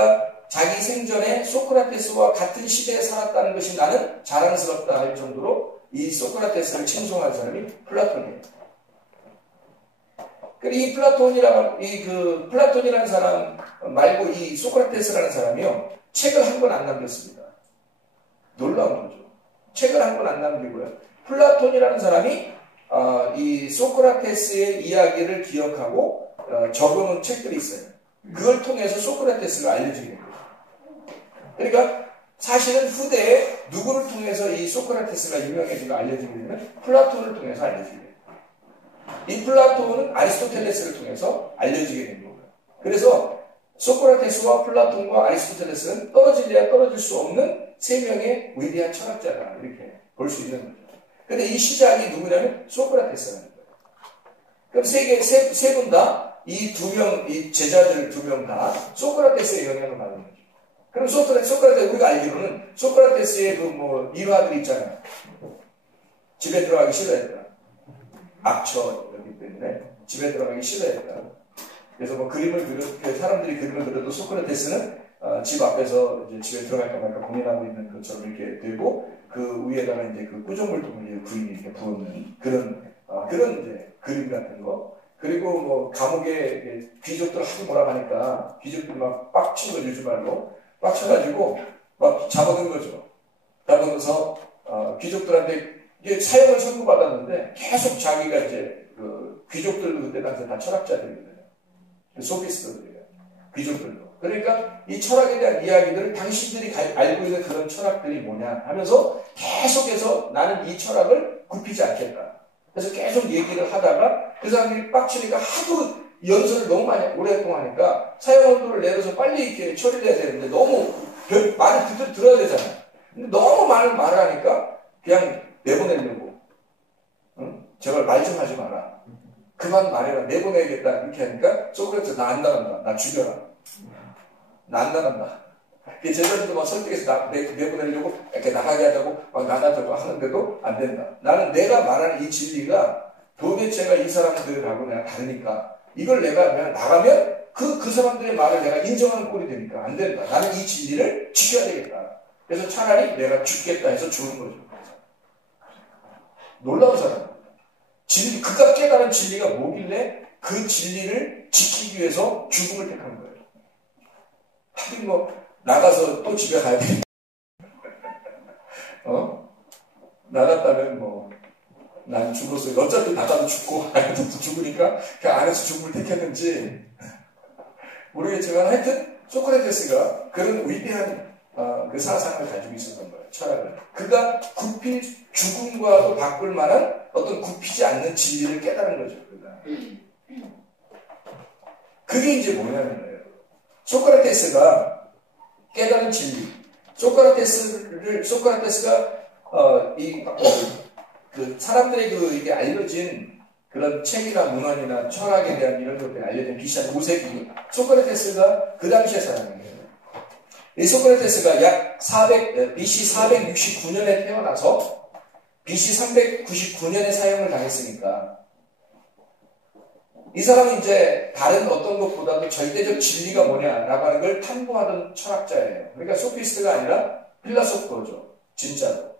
생전에 소크라테스와 같은 시대에 살았다는 것이 나는 자랑스럽다 할 정도로 이 소크라테스를 칭송한 사람이 플라톤이에요. 그리고 이 플라톤이라는 사람 말고 이 소크라테스라는 사람이요. 책을 한 권 안 남겼습니다. 놀라운 거죠. 책을 한 권 안 남기고요. 플라톤이라는 사람이 이 소크라테스의 이야기를 기억하고 적어놓은 책들이 있어요. 그걸 통해서 소크라테스가 알려지게 된 거예요. 그러니까 사실은 후대에 누구를 통해서 이 소크라테스가 유명해지고 알려지게 되면 플라톤을 통해서 알려지게 돼요. 이 플라톤은 아리스토텔레스를 통해서 알려지게 된 거예요. 그래서 소크라테스와 플라톤과 아리스토텔레스는 떨어질래야 떨어질 수 없는 세 명의 위대한 철학자다 이렇게 볼 수 있는 거죠. 근데 이 시작이 누구냐면 소크라테스라는 거예요. 그럼 세 분 다 이 제자들 두 명 다 소크라테스의 영향을 받는 거죠. 그럼 소크라테스 우리가 알기로는 소크라테스의 일화들이 있잖아요. 집에 들어가기 싫어했다. 악처였기 때문에 집에 들어가기 싫어했다. 그래서 사람들이 그림을 그려도 소크라테스는 집 앞에서 이제 집에 들어갈까 말까 고민하고 있는 것처럼 이렇게 되고 그 위에다가 이제 그 꾸정물통을 부인이 이렇게 부었는 그런 이제 그림 같은 거. 그리고 감옥에 귀족들 하도 뭐라 하니까 귀족들이 막 빡친 거죠, 요즘 말로. 빡쳐가지고 막 잡아든 거죠. 잡아서 귀족들한테 이게 사형을 선고받았는데 계속 자기가 이제 귀족들도 그때 당시 다 철학자들이거든요. 소피스트들이에요. 귀족들도. 그러니까 이 철학에 대한 이야기들을 당신들이 알고 있는 그런 철학들이 뭐냐 하면서 계속해서 나는 이 철학을 굽히지 않겠다. 그래서 계속 얘기를 하다가 그 사람들이 빡치니까 하도 연설을 너무 많이 오랫동안 하니까 사형언도를 내려서 빨리 이렇게 처리를 해야 되는데 너무 말을 들어야 되잖아요. 근데 너무 많은 말을 하니까 그냥 내보내려고. 응? 제발 말 좀 하지 마라. 그만 말해라. 내보내야겠다. 이렇게 하니까 소크라테스 나 안 나간다. 나 죽여라. 나 안 나간다. 제자들도 막 설득해서 내보내려고 이렇게 나가게 하자고 막 나가자고 하는데도 안 된다. 나는 내가 말하는 이 진리가 도대체가 이 사람들하고 내가 다르니까 이걸 내가 그냥 나가면 그 사람들의 말을 내가 인정하는 꼴이 되니까 안 된다. 나는 이 진리를 지켜야 되겠다. 그래서 차라리 내가 죽겠다 해서 죽은 거죠. 놀라운 사람. 그가 깨달은 진리가 뭐길래 그 진리를 지키기 위해서 죽음을 택한 거예요. 하긴 나가서 또 집에 가야 돼. 나갔다면 난 죽었어요. 어차피 나가도 죽고 안에도 죽으니까 그 안에서 죽음을 택했는지 모르겠지만 하여튼 소크라테스가 그런 위대한 그 사상을 가지고 있었던 거예요. 철학을. 그가 죽음과도 바꿀 만한 어떤 굽히지 않는 진리를 깨달은 거죠. 그가. 그게 이제 뭐냐면요. 소크라테스가 깨달은 진리. 소크라테스가 사람들에게 이게 알려진 그런 책이나 문헌이나 철학에 대한 이런 것들이 알려진 BC 5세기 소크라테스가 그 당시의 사람이에요. 이 소크라테스가 약 BC 469년에 태어나서 BC 399년에 사형을 당했으니까 이 사람은 이제 다른 어떤 것보다도 절대적 진리가 뭐냐라고 하는 걸 탐구하던 철학자예요. 그러니까 소피스트가 아니라 필라소퍼죠. 진짜로.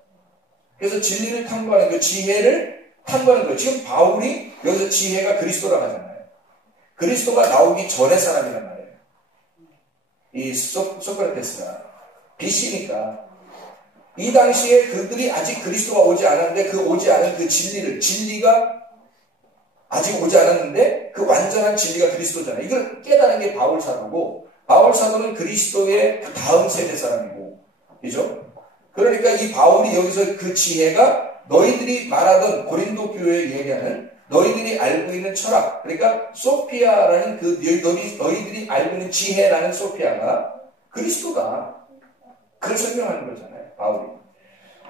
그래서 진리를 탐구하는 그 지혜를 탐구하는 거예요. 지금 바울이 여기서 지혜가 그리스도라고 하잖아요. 그리스도가 나오기 전의 사람이란 말이에요. 이 소크라테스가 BC니까 이 당시에 그들이 아직 그리스도가 오지 않았는데 그 오지 않은 그 진리가 아직 오지 않았는데 그 완전한 진리가 그리스도잖아요. 이걸 깨달은 게 바울 사도고 바울 사도는 그리스도의 그 다음 세대 사람이고, 그죠? 그러니까 이 바울이 여기서 그 지혜가 너희들이 말하던 고린도 교회에 얘기하는 너희들이 알고 있는 철학, 그러니까 소피아라는 그 너희들이 알고 있는 지혜라는 소피아가 그리스도다. 그걸 설명하는 거잖아요, 바울이.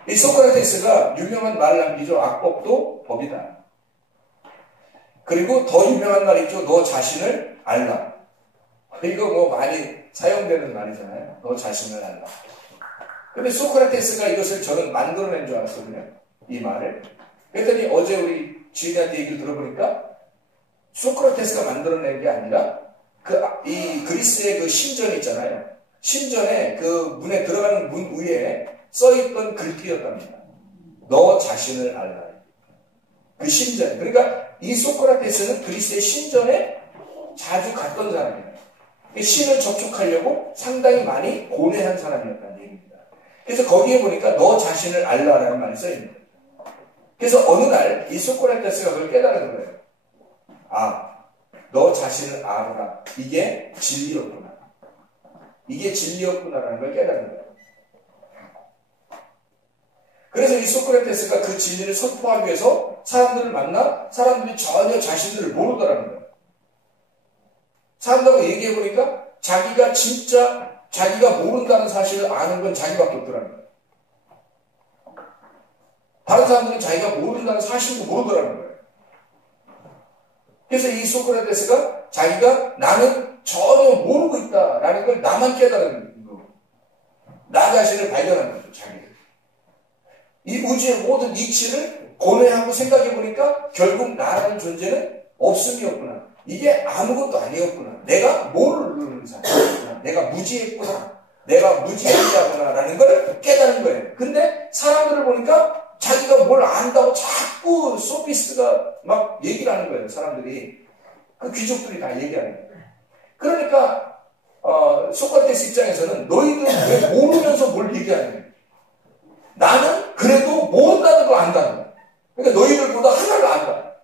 이 소크라테스가 유명한 말을 남기죠. 악법도 법이다. 그리고 더 유명한 말이 있죠. 너 자신을 알라. 이거 뭐 많이 사용되는 말이잖아요. 너 자신을 알라. 근데 소크라테스가 이것을 저는 만들어낸 줄 알았거든요. 이 말을. 그랬더니 어제 우리 지인한테 얘기를 들어보니까 소크라테스가 만들어낸 게 아니라 이 그리스의 그 신전 있잖아요. 신전에 그 문에 들어가는 문 위에 써있던 글귀였답니다. 너 자신을 알라. 그 신전. 그러니까 이 소크라테스는 그리스의 신전에 자주 갔던 사람이에요. 신을 접촉하려고 상당히 많이 고뇌한 사람이었다는 얘기입니다. 그래서 거기에 보니까 너 자신을 알라라는 말이 써있는 거예요. 그래서 어느 날 이 소크라테스가 그걸 깨달은 거예요. 아, 너 자신을 알아라. 이게 진리였구나. 이게 진리였구나라는 걸 깨달은 거예요. 그래서 이 소크라테스가 그 진리를 선포하기 위해서 사람들을 만나 사람들이 전혀 자신들을 모르더라는 거예요. 사람들하고 얘기해보니까 자기가 진짜 자기가 모른다는 사실을 아는 건 자기밖에 없더라는 거예요. 다른 사람들은 자기가 모른다는 사실도 모르더라는 거예요. 그래서 이 소크라테스가 자기가 나는 전혀 모르고 있다라는 걸 나만 깨달은 거예요. 나 자신을 발견한 거죠, 자기를. 이 우주의 모든 이치를 고뇌하고 생각해보니까 결국 나라는 존재는 없음이었구나. 이게 아무것도 아니었구나. 내가 모르는 사람이구나. 내가 무지했구나. 내가 무지한 자구나라는 걸 깨달은 거예요. 근데 사람들을 보니까 자기가 뭘 안다고 자꾸 소피스트가 막 얘기를 하는 거예요. 사람들이. 그 귀족들이 다 얘기하는 거예요. 그러니까 소크라테스 입장에서는 너희들은 왜 모르면서 뭘 얘기하는 거예요. 나는 그래도 모른다는 걸 안다는 거야. 그러니까 너희들보다 하나를 안다.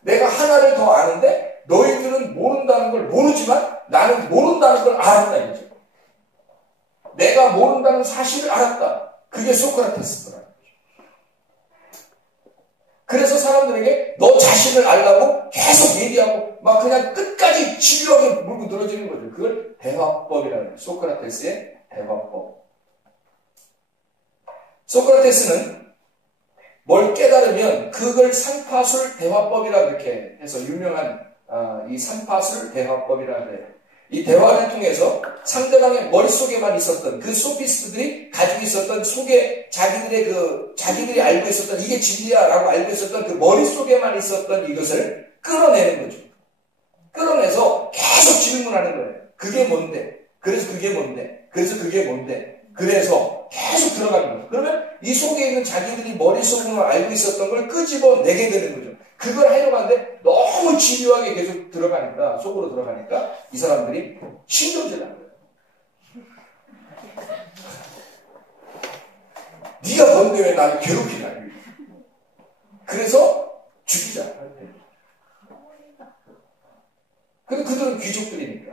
내가 하나를 더 아는데 너희들은 모른다는 걸 모르지만 나는 모른다는 걸 알았다 이거죠. 내가 모른다는 사실을 알았다. 그게 소크라테스더라. 그래서 사람들에게 너 자신을 알라고 계속 얘기하고 막 그냥 끝까지 집요하게 물고 늘어지는 거죠. 그걸 대화법이라는 거예요. 소크라테스의 대화법. 소크라테스는 뭘 깨달으면 그걸 삼파술 대화법이라 그렇게 해서 유명한 이 삼파술 대화법이라는 거예요. 이 대화를 통해서 상대방의 머릿속에만 있었던 그 소피스트들이 가지고 있었던 속에 자기들이 알고 있었던 이게 진리야라고 알고 있었던 그 머릿속에만 있었던 이것을 끌어내는 거죠. 끌어내서 계속 질문하는 거예요. 그게 뭔데? 그래서 그게 뭔데? 그래서 그게 뭔데? 그래서 계속 들어가는 거예요. 그러면 이 속에 있는 자기들이 머릿속으로 알고 있었던 걸 끄집어내게 되는 거죠. 그걸 하려고 하는데 너무 집요하게 계속 들어가니까, 속으로 들어가니까 이 사람들이 신경질을 하는 거예요. 네가 뭔데 왜 나를 괴롭히냐. 그래서 죽이자. 근데 그들은 귀족들이니까.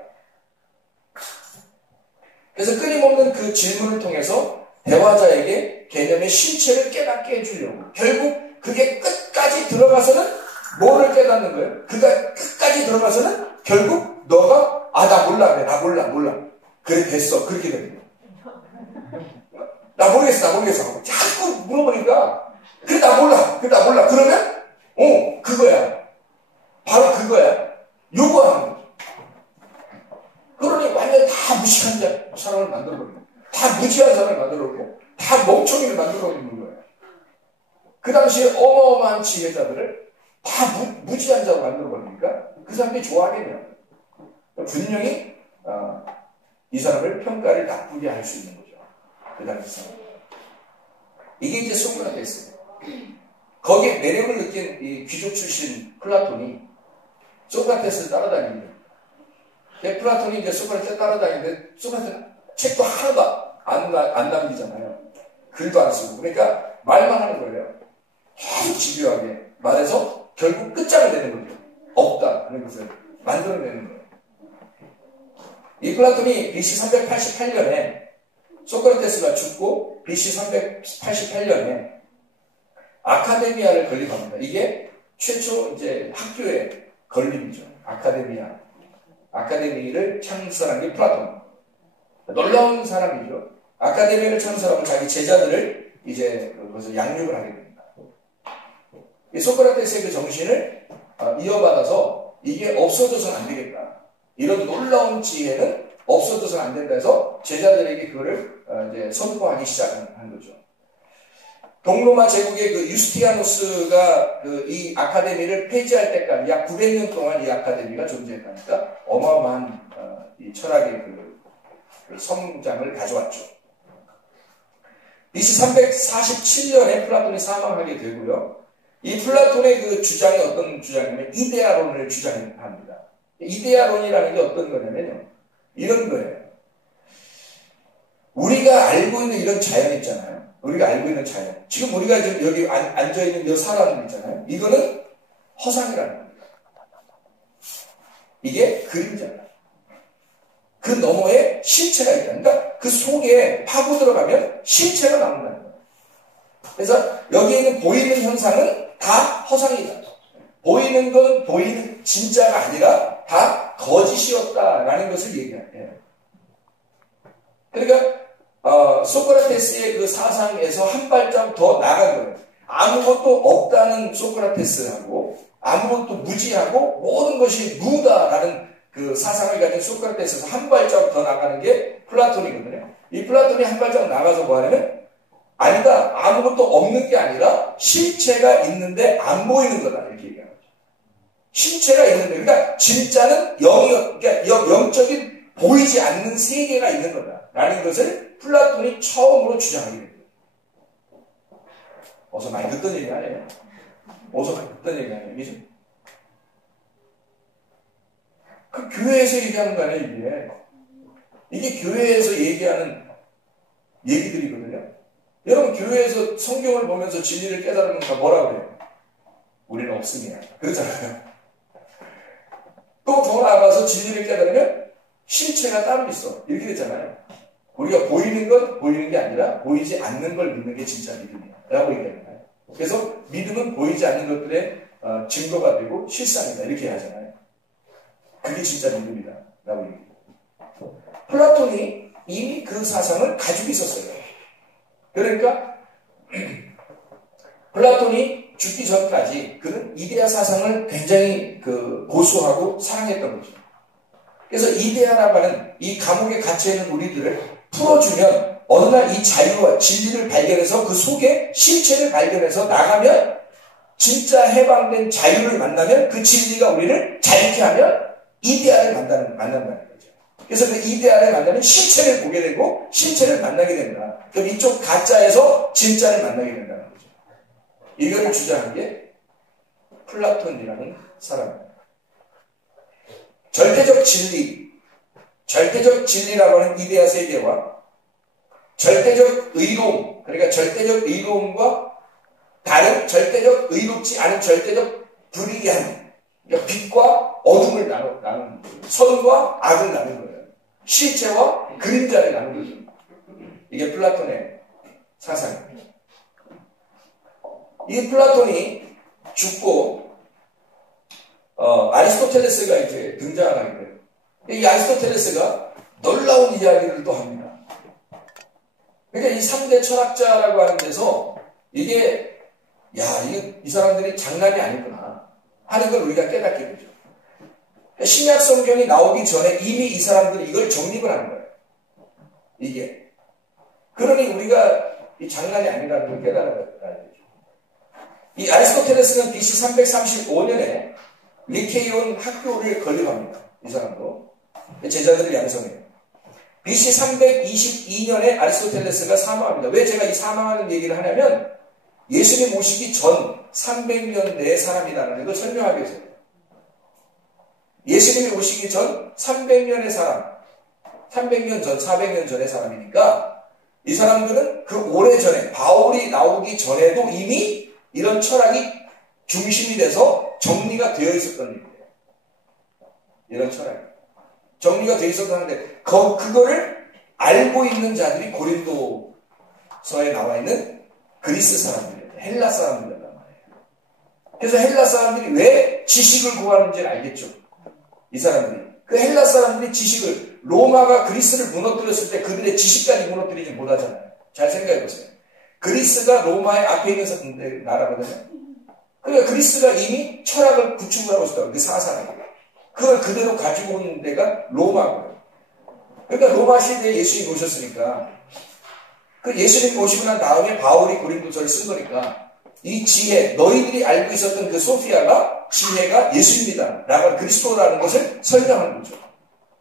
그래서 끊임없는 그 질문을 통해서 대화자에게 개념의 실체를 깨닫게 해주려고. 결국 그게 끝까지 들어가서는 뭐를 깨닫는 거예요? 그가 끝까지 들어가서는 결국 너가 나 몰라 그래. 나 몰라. 그래 됐어. 그렇게 되는 거야. 나 모르겠어. 자꾸 물어보니까 그래 나 몰라. 그러면 그거야. 바로 그거야. 요구하는 거죠. 그러니 완전히 다 무식한 사람을 만들어버리고 다 무지한 사람을 만들어버리고 다 멍청이를 만들어버리는 거예요. 그 당시에 어마어마한 지혜자들을 다 무지한 자로 만들어버리니까 그 사람들이 좋아하겠네요. 분명히 이 사람을 평가를 나쁘게 할 수 있는 거죠. 그 당시 사람. 이게 이제 소크라테스예요. 거기에 매력을 느낀 이 귀족 출신 플라톤이 소크라테스를 따라다닙니다. 플라톤이 이제 소크라테스 따라다니는데 소크라테스는 책도 하나도 안 남기잖아요. 글도 안 쓰고. 그러니까 말만 하는 거예요. 계속 집요하게 말해서 결국 끝장을 내는 거죠. 없다 하는 것을 만들어내는 거예요. 이 플라톤이 BC 388년에 소크라테스가 죽고 BC 388년에 아카데미아를 건립합니다. 이게 최초 이제 학교의 건립이죠. 아카데미를 창설한 게 플라톤. 놀라운 사람이죠. 아카데미를 창설하고 자기 제자들을 이제 그것을 양육을 하게 됩니다. 이 소크라테스의 그 정신을 이어받아서 이게 없어져서는 안 되겠다. 이런 놀라운 지혜는 없어져서는 안 된다 해서 제자들에게 그거를 이제 선포하기 시작한 거죠. 동로마 제국의 그 유스티아누스가 이 아카데미를 폐지할 때까지 약 900년 동안 이 아카데미가 존재했다니까 어마어마한 이 철학의 그 성장을 가져왔죠. BC 347년에 플라톤이 사망하게 되고요. 이 플라톤의 그 주장이 어떤 주장이냐면 이데아론을 주장합니다. 이데아론이라는 게 어떤 거냐면요. 이런 거예요. 우리가 알고 있는 이런 자연 있잖아요. 우리가 알고 있는 자연. 지금 우리가 지금 여기 앉아있는 이 사람 있잖아요. 이거는 허상이라는 겁니다. 이게 그림자다. 그 너머에 실체가 있다. 그러니까 그 속에 파고 들어가면 실체가 나온다는 거예요. 그래서 여기 있는 보이는 현상은 다 허상이다. 보이는 건 보이는 진짜가 아니라 다 거짓이었다라는 것을 얘기해요. 그러니까 소크라테스의 그 사상에서 한 발짝 더 나간 거예요. 아무것도 없다는 소크라테스하고 아무것도 무지하고 모든 것이 무다라는 그 사상을 가진 소크라테스에서 한 발짝 더 나가는 게 플라톤이거든요. 이 플라톤이 한 발짝 나가서 뭐 하냐면 아니다. 아무것도 없는 게 아니라 실체가 있는데 안 보이는 거다. 이렇게 얘기하는 거죠. 실체가 있는데 그러니까 진짜는 그러니까 영적인 보이지 않는 세계가 있는 거다. 라는 것을 플라톤이 처음으로 주장하게 됩니다. 어서 많이 듣던 얘기 아니에요? 어서 듣던 얘기 아니에요? 그죠? 그 교회에서 얘기하는 거 아니에요, 이게 교회에서 얘기하는 얘기들이거든요. 여러분, 교회에서 성경을 보면서 진리를 깨달으면 다 뭐라 그래요? 우리는 없음이야. 그렇잖아요. 또 더 나아가서 진리를 깨달으면 실체가 따로 있어. 이렇게 됐잖아요. 우리가 보이는 건 보이는 게 아니라 보이지 않는 걸 믿는 게 진짜 믿음이야. 라고 얘기합니다. 그래서 믿음은 보이지 않는 것들의 증거가 되고 실상이다. 이렇게 하잖아요. 그게 진짜 믿음이다. 라고 얘기합니다. 플라톤이 이미 그 사상을 가지고 있었어요. 그러니까 플라톤이 죽기 전까지 그는 이데아 사상을 굉장히 고수하고 사랑했던 거죠. 그래서 이데아라고 하는 이 감옥에 갇혀있는 우리들을 풀어주면 어느 날 이 자유와 진리를 발견해서 그 속에 실체를 발견해서 나가면 진짜 해방된 자유를 만나면 그 진리가 우리를 자유케 하면 이데아를 만난다는 거죠. 그래서 그 이데아를 만나면 실체를 보게 되고 실체를 만나게 된다. 그럼 이쪽 가짜에서 진짜를 만나게 된다는 거죠. 이걸 주장한 게 플라톤이라는 사람입니다. 절대적 진리라고 하는 이데아 세계와 절대적 의로움, 그러니까 절대적 의로움과 다른 절대적 의롭지 않은 절대적 불의함, 그러니까 빛과 어둠을 나누는 거예요. 선과 악을 나누는 거예요. 실체와 그림자를 나누는 거죠. 이게 플라톤의 사상입니다. 이 플라톤이 죽고 아리스토텔레스가 이제 등장하게 돼요. 이 아리스토텔레스가 놀라운 이야기를 또 합니다. 그러니까 이 3대 철학자라고 하는 데서 이게 이 사람들이 장난이 아니구나 하는 걸 우리가 깨닫게 되죠. 신약 성경이 나오기 전에 이미 이 사람들이 이걸 정립을 하는 거예요. 이게. 그러니 우리가 이 장난이 아니라는 걸 깨달아야 되죠. 이 아리스토텔레스는 BC 335년에 리케이온 학교를 건립합니다. 이 사람도. 제자들을 양성해요. BC 322년에 아리스토텔레스가 사망합니다. 왜 제가 이 사망하는 얘기를 하냐면 예수님 오시기 전 300년대의 사람이라는 걸 설명하기 위해서요. 예수님이 오시기 전 300년의 사람, 300년 전, 400년 전의 사람이니까 이 사람들은 그 오래전에 바울이 나오기 전에도 이미 이런 철학이 중심이 돼서 정리가 되어 있었던 일이에요. 이런 철학이. 정리가 돼 있었다는데 그거를 알고 있는 자들이 고린도서에 나와 있는 그리스 사람들이에요. 헬라 사람들이란 말이에요. 그래서 헬라 사람들이 왜 지식을 구하는지를 알겠죠. 이 사람들이. 그 헬라 사람들이 지식을, 로마가 그리스를 무너뜨렸을 때 그들의 지식까지 무너뜨리지 못하잖아요. 잘 생각해 보세요. 그리스가 로마의 앞에 있는 나라거든요. 그러니까 그리스가 이미 철학을 구축을 하고 있었다고. 그 사상을. 그걸 그대로 가지고 오는 데가 로마고요. 그러니까 로마 시대에 예수님이 오셨으니까 그 예수님이 오시고 난 다음에 바울이 고린도서를 쓴 거니까 이 지혜, 너희들이 알고 있었던 그 소피아가 지혜가 예수입니다. 라고 그리스도라는 것을 설명하는 거죠.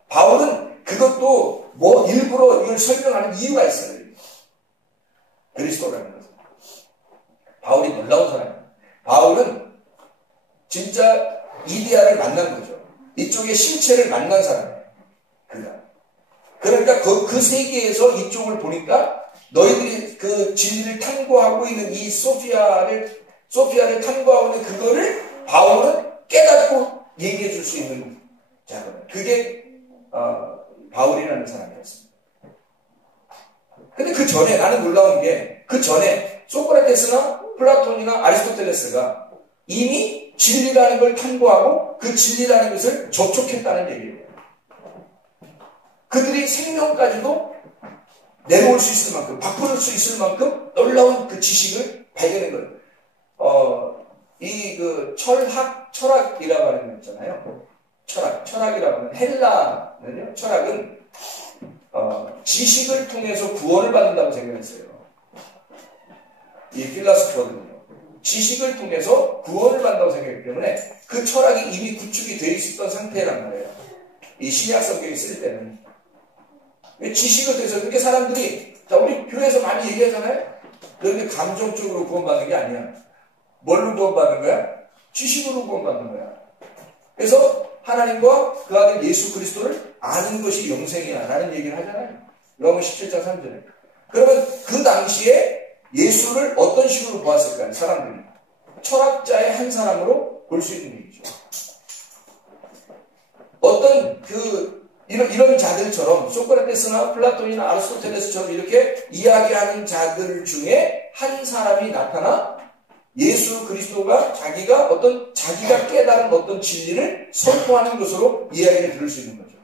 바울은 그것도 뭐 일부러 이걸 설명하는 이유가 있어요. 그리스도라는 것은. 바울이 놀라운 사람이에요. 바울은 진짜 이데아를 만난 거죠. 이쪽의 실체를 만난 사람이에요. 그가. 그러니까 그 세계에서 이쪽을 보니까 너희들이 그 진리를 탐구하고 있는 이 소피아를 탐구하고 있는 그거를 바울은 깨닫고 얘기해 줄 수 있는 자거든요. 그게 바울이라는 사람이었습니다. 근데 그 전에 나는 놀라운 게 그 전에 소크라테스나 플라톤이나 아리스토텔레스가 이미 진리라는 걸 탐구하고 그 진리라는 것을 접촉했다는 얘기예요. 그들이 생명까지도 내놓을 수 있을 만큼, 바꾸는 수 있을 만큼 놀라운 그 지식을 발견한 거예요. 철학이라고 하는 거 있잖아요. 철학이라고 하는 헬라는요, 철학은, 지식을 통해서 구원을 받는다고 생각했어요. 이 필라소퍼들은요. 지식을 통해서 구원을 받는다고 생각했기 때문에 그 철학이 이미 구축이 되어 있었던 상태란 말이에요. 이 신약 성경이 쓸 때는. 지식을 통해서, 그렇게 사람들이, 자, 우리 교회에서 많이 얘기하잖아요? 그런데 감정적으로 구원받는 게 아니야. 뭘로 구원받는 거야? 지식으로 구원받는 거야. 그래서 하나님과 그 아들 예수 그리스도를 아는 것이 영생이야 라는 얘기를 하잖아요. 로마 17장 3절에. 그러면 그 당시에 예수를 어떤 식으로 보았을까요? 사람들이. 철학자의 한 사람으로 볼 수 있는 얘기죠. 어떤 이런 자들처럼 소크라테스나 플라톤이나 아리스토텔레스처럼 이렇게 이야기하는 자들 중에 한 사람이 나타나 예수 그리스도가 자기가 깨달은 어떤 진리를 선포하는 것으로 이야기를 들을 수 있는 거죠.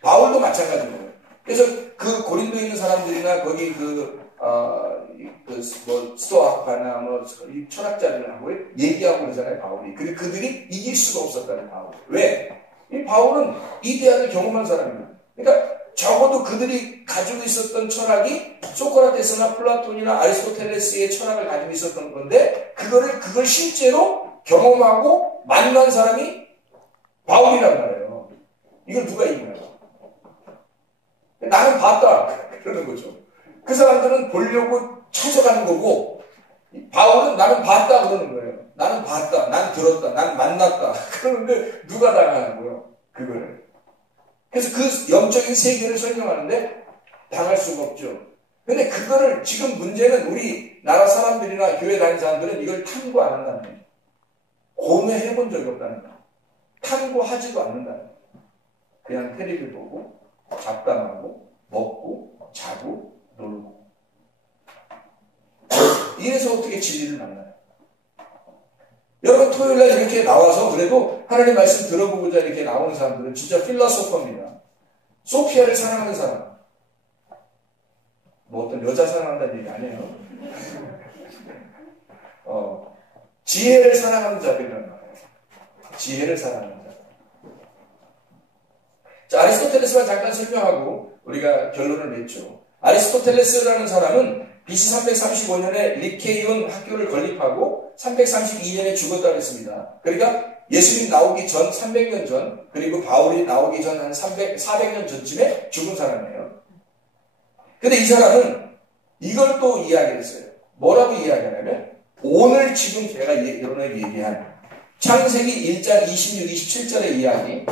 바울도 마찬가지예요. 그래서 그 고린도에 있는 사람들이나 거기 스토아파나 이 철학자들하고 얘기하고 그러잖아요, 바울이. 그들이 이길 수가 없었다는 바울. 왜? 이 바울은 이데아를 경험한 사람입니다. 그러니까 적어도 그들이 가지고 있었던 철학이 소크라테스나 플라톤이나 아리스토텔레스의 철학을 가지고 있었던 건데 그걸 실제로 경험하고 만난 사람이 바울이란 말이에요. 이걸 누가 이기나요? 나는 봤다 그러는 거죠. 그 사람들은 보려고 찾아가는 거고 바울은 나는 봤다 그러는 거예요. 나는 봤다, 난 들었다, 난 만났다. 그러는데 누가 당하냐고요, 그거를. 그래서 그 영적인 세계를 설명하는데 당할 수가 없죠. 근데 그거를 지금 문제는 우리 나라 사람들이나 교회 다니는 사람들은 이걸 탐구 안 한다는 거예요. 고뇌해 본 적이 없다는 거예요. 탐구하지도 않는다는 거예요. 그냥 텔레비를 보고 잡담하고 먹고 자고 놀고. 이래서 어떻게 진리를 만나요? 여러분 토요일날 이렇게 나와서 그래도 하나님 말씀 들어보고자 이렇게 나오는 사람들은 진짜 필라소퍼입니다. 소피아를 사랑하는 사람. 뭐 어떤 여자 사랑한다는 얘기 아니에요. 지혜를 사랑하는 자들이란 말이에요. 지혜를 사랑하는 자. 자, 아리스토텔레스만 잠깐 설명하고 우리가 결론을 냈죠. 아리스토텔레스라는 사람은 BC 335년에 리케이온 학교를 건립하고 332년에 죽었다고 했습니다. 그러니까 예수님 나오기 전 300년 전, 그리고 바울이 나오기 전 한 400년 전쯤에 죽은 사람이에요. 근데 이 사람은 이걸 또 이야기했어요. 뭐라고 이야기하냐면 오늘 지금 제가 여러분에게 얘기한 창세기 1장 26, 27절의 이야기,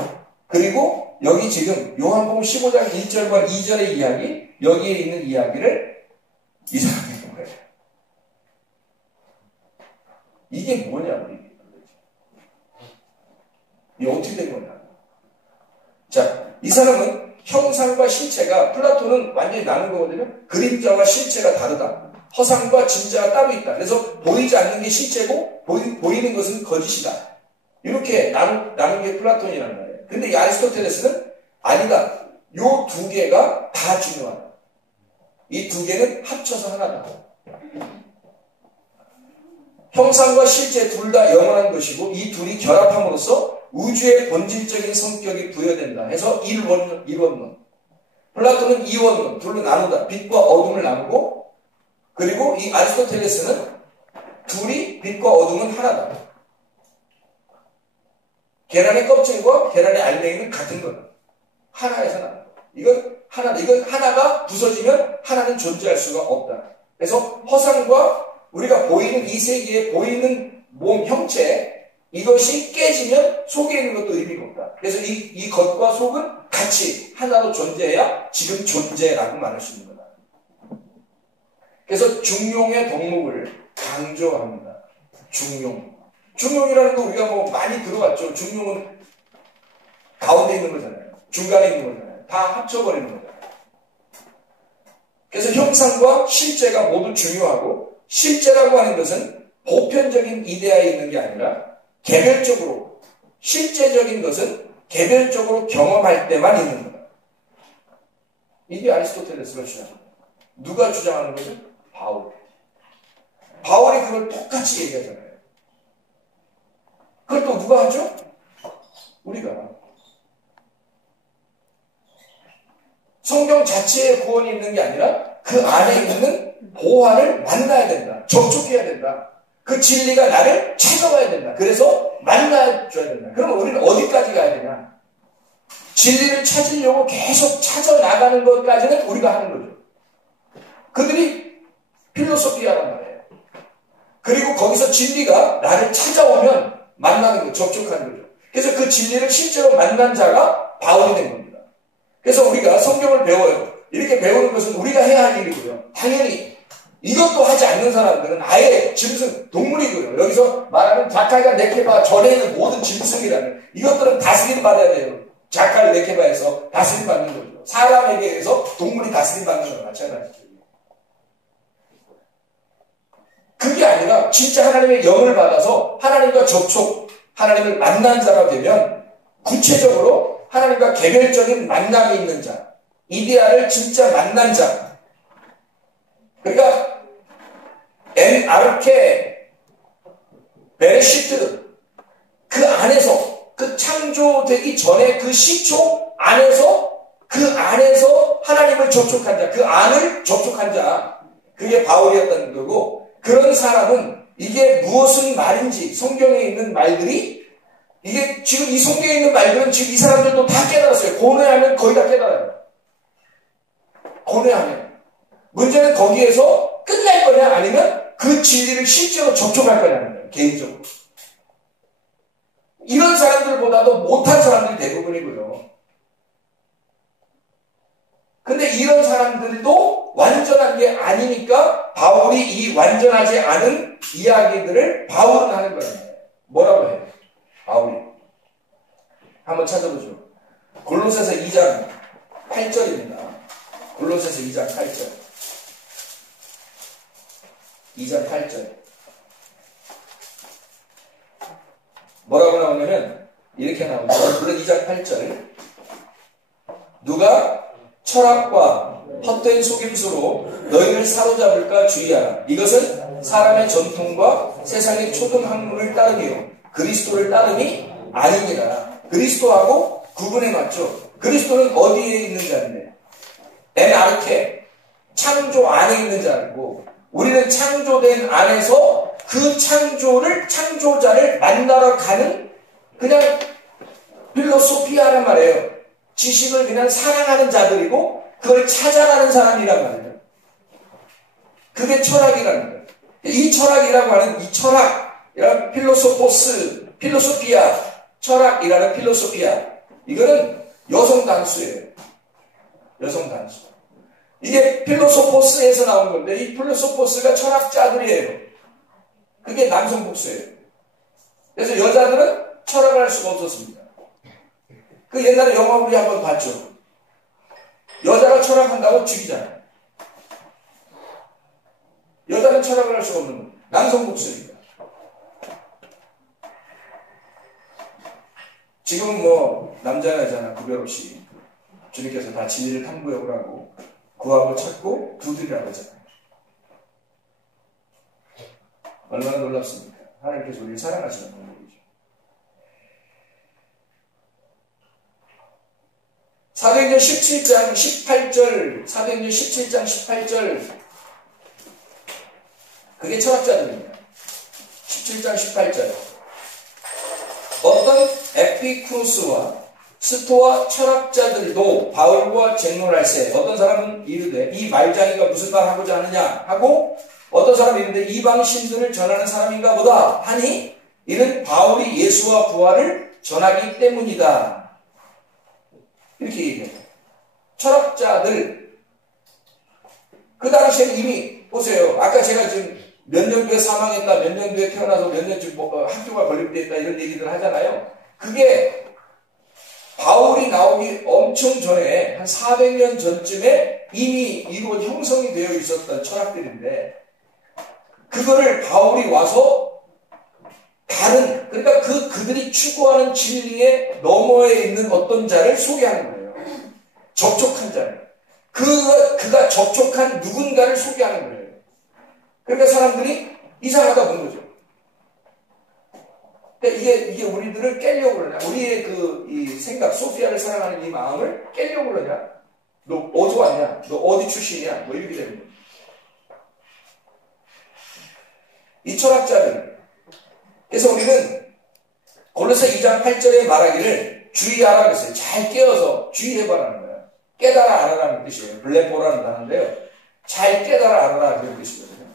그리고 여기 지금 요한복음 15장 1절과 2절의 이야기, 여기에 있는 이야기를 이 사람이 한 거예요. 이게 뭐냐, 우리. 이게 어떻게 된 거냐. 이 사람은 형상과 실체가, 플라톤은 완전히 나눈 거거든요. 그림자와 실체가 다르다. 허상과 진짜가 따로 있다. 그래서 보이지 않는 게 실체고 보이는 것은 거짓이다. 이렇게 나눈 게 플라톤이란 말이에요. 근데 이 아리스토텔레스는 아니다. 요 두 개가 다 중요하다. 이 두 개는 합쳐서 하나다. 형상과 실체 둘 다 영원한 것이고 이 둘이 결합함으로써 우주의 본질적인 성격이 부여된다 해서 일원론. 플라톤은 이원론, 둘로 나누다. 빛과 어둠을 나누고, 그리고 이 아리스토텔레스는 둘이 빛과 어둠은 하나다. 계란의 껍질과 계란의 알맹이는 같은 거다. 하나에서 나다. 이건 하나다. 이건 하나가 부서지면 하나는 존재할 수가 없다. 그래서 허상과 우리가 보이는 이 세계에 보이는 몸 형체, 이것이 깨지면 속에 있는 것도 의미가 없다. 그래서 이 겉과 속은 같이 하나로 존재해야 지금 존재라고 말할 수 있는 거다. 그래서 중용의 덕목을 강조합니다. 중용이라는 거 우리가 뭐 많이 들어봤죠. 중용은 가운데 있는 거잖아요. 중간에 있는 거잖아요. 다 합쳐버리는 거잖아요. 그래서 형상과 실제가 모두 중요하고, 실제라고 하는 것은 보편적인 이데아에 있는 게 아니라 개별적으로, 실제적인 것은 개별적으로 경험할 때만 있는 거다. 이게 아리스토텔레스가 주장합니다. 누가 주장하는 거죠? 바울이 그걸 똑같이 얘기하잖아요. 그걸 또 누가 하죠? 우리가. 성경 자체에 구원이 있는 게 아니라 그 안에 있는 보화를 만나야 된다. 접촉해야 된다. 그 진리가 나를 찾아와야 된다. 그래서 만나줘야 된다. 그럼 우리는 어디까지 가야 되냐? 진리를 찾으려고 계속 찾아나가는 것까지는 우리가 하는 거죠. 그들이 필로소피아란 말이에요. 그리고 거기서 진리가 나를 찾아오면 만나는 거, 접촉하는 거죠. 그래서 그 진리를 실제로 만난 자가 바울이 된 겁니다. 그래서 우리가 성경을 배워요. 이렇게 배우는 것은 우리가 해야 할 일이고요. 당연히 이것도 하지 않는 사람들은 아예 짐승, 동물이고요. 여기서 말하는 자칼과 네케바 전에 있는 모든 짐승이라는 이것들은 다스림 받아야 돼요. 자칼, 네케바에서 다스림 받는 거죠. 사람에게 의해서 동물이 다스림 받는 거랑 마찬가지죠. 그게 아니라 진짜 하나님의 영을 받아서 하나님과 접촉, 하나님을 만난 자가 되면 구체적으로 하나님과 개별적인 만남이 있는 자, 이데아를 진짜 만난 자. 그러니까 엔 아르케 베레시트, 그 안에서, 그 창조되기 전에 그 시초 안에서, 그 안에서 하나님을 접촉한 자, 그 안을 접촉한 자, 그게 바울이었다는 거고, 그런 사람은 이게 무엇은 말인지, 성경에 있는 말들이, 이게 지금 이 성경에 있는 말들은 지금 이 사람들도 다 깨달았어요. 고뇌하면 거의 다 깨달아요. 고뇌하면. 문제는 거기에서 끝날 거냐, 아니면 그 진리를 실제로 접촉할 거냐는 거예요. 개인적으로. 이런 사람들보다도 못한 사람들이 대부분이고요. 근데 이런 사람들도 완전한 게 아니니까 바울이 이 완전하지 않은 이야기들을 바울은 하는 거예요. 뭐라고 해요? 바울이. 한번 찾아보죠. 골로새서 2장 8절입니다. 골로새서 2장 8절. 2장 8절. 뭐라고 나오냐면 이렇게 나오죠. 물론 2장 8절. 누가 철학과 헛된 속임수로 너희를 사로잡을까 주의하라. 이것은 사람의 전통과 세상의 초등학문을 따르며 그리스도를 따르니 아니니라. 그리스도하고 구분해 놨죠. 그리스도는 어디에 있는 자인데? 엔아르케, 창조 안에 있는 자고, 우리는 창조된 안에서 그 창조자를 만나러 가는 그냥 필로소피아란 말이에요. 지식을 그냥 사랑하는 자들이고 그걸 찾아가는 사람이란 말이에요. 그게 철학이라는 거예요. 이 철학이라고 하는 이 철학이란 필로소피아, 철학이라는 필로소피아. 이거는 여성 단수예요. 여성 단수. 이게 필로소포스에서 나온 건데 이 필로소포스가 철학자들이에요. 그게 남성 복수예요. 그래서 여자들은 철학을 할 수가 없었습니다. 그 옛날에 영화 우리 한번 봤죠. 여자가 철학한다고 죽이잖아요. 여자는 철학을 할 수가 없는 거예요. 남성 목소리가. 지금 뭐 남자나 여자나 구별 없이 주님께서 다 진리를 탐구하고 하고 구하고 찾고 두드리라고 하잖아요. 얼마나 놀랍습니까? 하나님께서 우리를 사랑하시는 분이죠. 사도행전 17장 18절, 사도행전 17장 18절, 그게 철학자들입니다. 17장 18절. 어떤 에피쿠로스와 스토아 철학자들도 바울과 쟁론할세, 어떤 사람은 이르되 이 말장이가 무슨 말 하고자 하느냐 하고, 어떤 사람이 이르되 이방 신들을 전하는 사람인가 보다 하니 이는 바울이 예수와 부활을 전하기 때문이다. 이렇게 얘기해요. 철학자들. 그 당시에는 이미 보세요. 아까 제가 지금 몇 년도에 사망했다, 몇 년도에 태어나서 몇 년쯤 학교가 건립됐다 이런 얘기들 하잖아요. 그게 바울이 나오기 엄청 전에 한 400년 전쯤에 이미 이루어 형성이 되어 있었던 철학들인데, 그거를 바울이 와서 다른, 그러니까 그들이 추구하는 진리의 너머에 있는 어떤 자를 소개하는 거예요. 접촉한 자를. 그가 접촉한 누군가를 소개하는 거예요. 그러니까 사람들이 이상하다 보는 거죠. 그러니까 이게 우리들을 깨려고 그러냐. 우리의 이 생각, 소피아를 사랑하는 이 마음을 깨려고 그러냐. 너 어디 왔냐? 너 어디 출신이야? 뭐 이렇게 되는 거예요. 이 철학자들. 그래서 우리는 골로새 2장 8절에 말하기를 주의하라 그랬어요. 잘 깨어서 주의해봐라는 거예요. 깨달아 알아라는 뜻이에요. 블레포라는 단어인데요. 잘 깨달아 알아라 그런 뜻이거든요.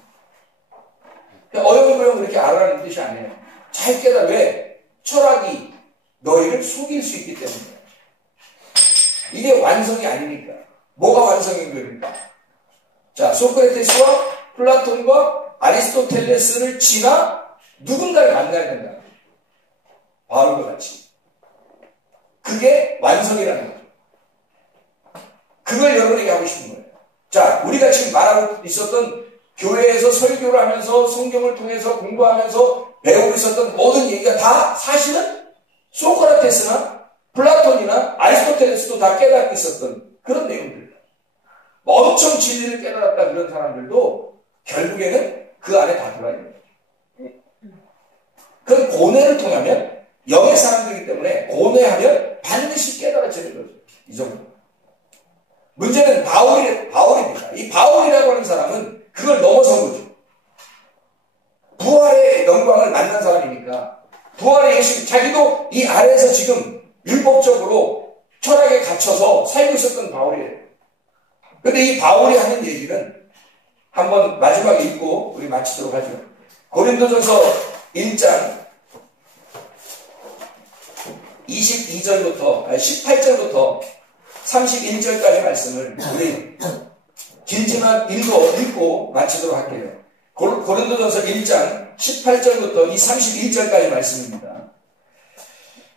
어영부영 그렇게 알아라는 뜻이 아니에요. 잘 깨달아. 왜? 철학이 너희를 속일 수 있기 때문이에요. 이게 완성이 아니니까. 뭐가 완성인 겁니까? 자, 소크라테스와 플라톤과 아리스토텔레스를 지나 누군가를 만나야 된다. 바울과 같이. 그게 완성이라는 거죠. 그걸 여러분에게 하고 싶은 거예요. 자, 우리가 지금 말하고 있었던 교회에서 설교를 하면서 성경을 통해서 공부하면서 배우고 있었던 모든 얘기가 다 사실은 소크라테스나 플라톤이나 아리스토텔레스도 다 깨닫고 있었던 그런 내용들. 엄청 진리를 깨달았다 그런 사람들도 결국에는 그 안에 다 들어가 있는 거예요. 그건 고뇌를 통하면, 영의 사람들이기 때문에 고뇌하면 반드시 깨달아지는 거죠. 이 정도. 문제는 바울입니다. 이 바울이라고 하는 사람은 그걸 넘어선 거죠. 부활의 영광을 만난 사람이니까, 부활의 예수, 자기도 이 아래에서 지금 율법적으로 철학에 갇혀서 살고 있었던 바울이에요. 근데 이 바울이 하는 얘기는 한번 마지막에 읽고 우리 마치도록 하죠. 고린도전서 1장 22절부터 18절부터 31절까지 말씀을 우리 길지만 읽고 마치도록 할게요. 고린도전서 1장 18절부터 이 31절까지 말씀입니다.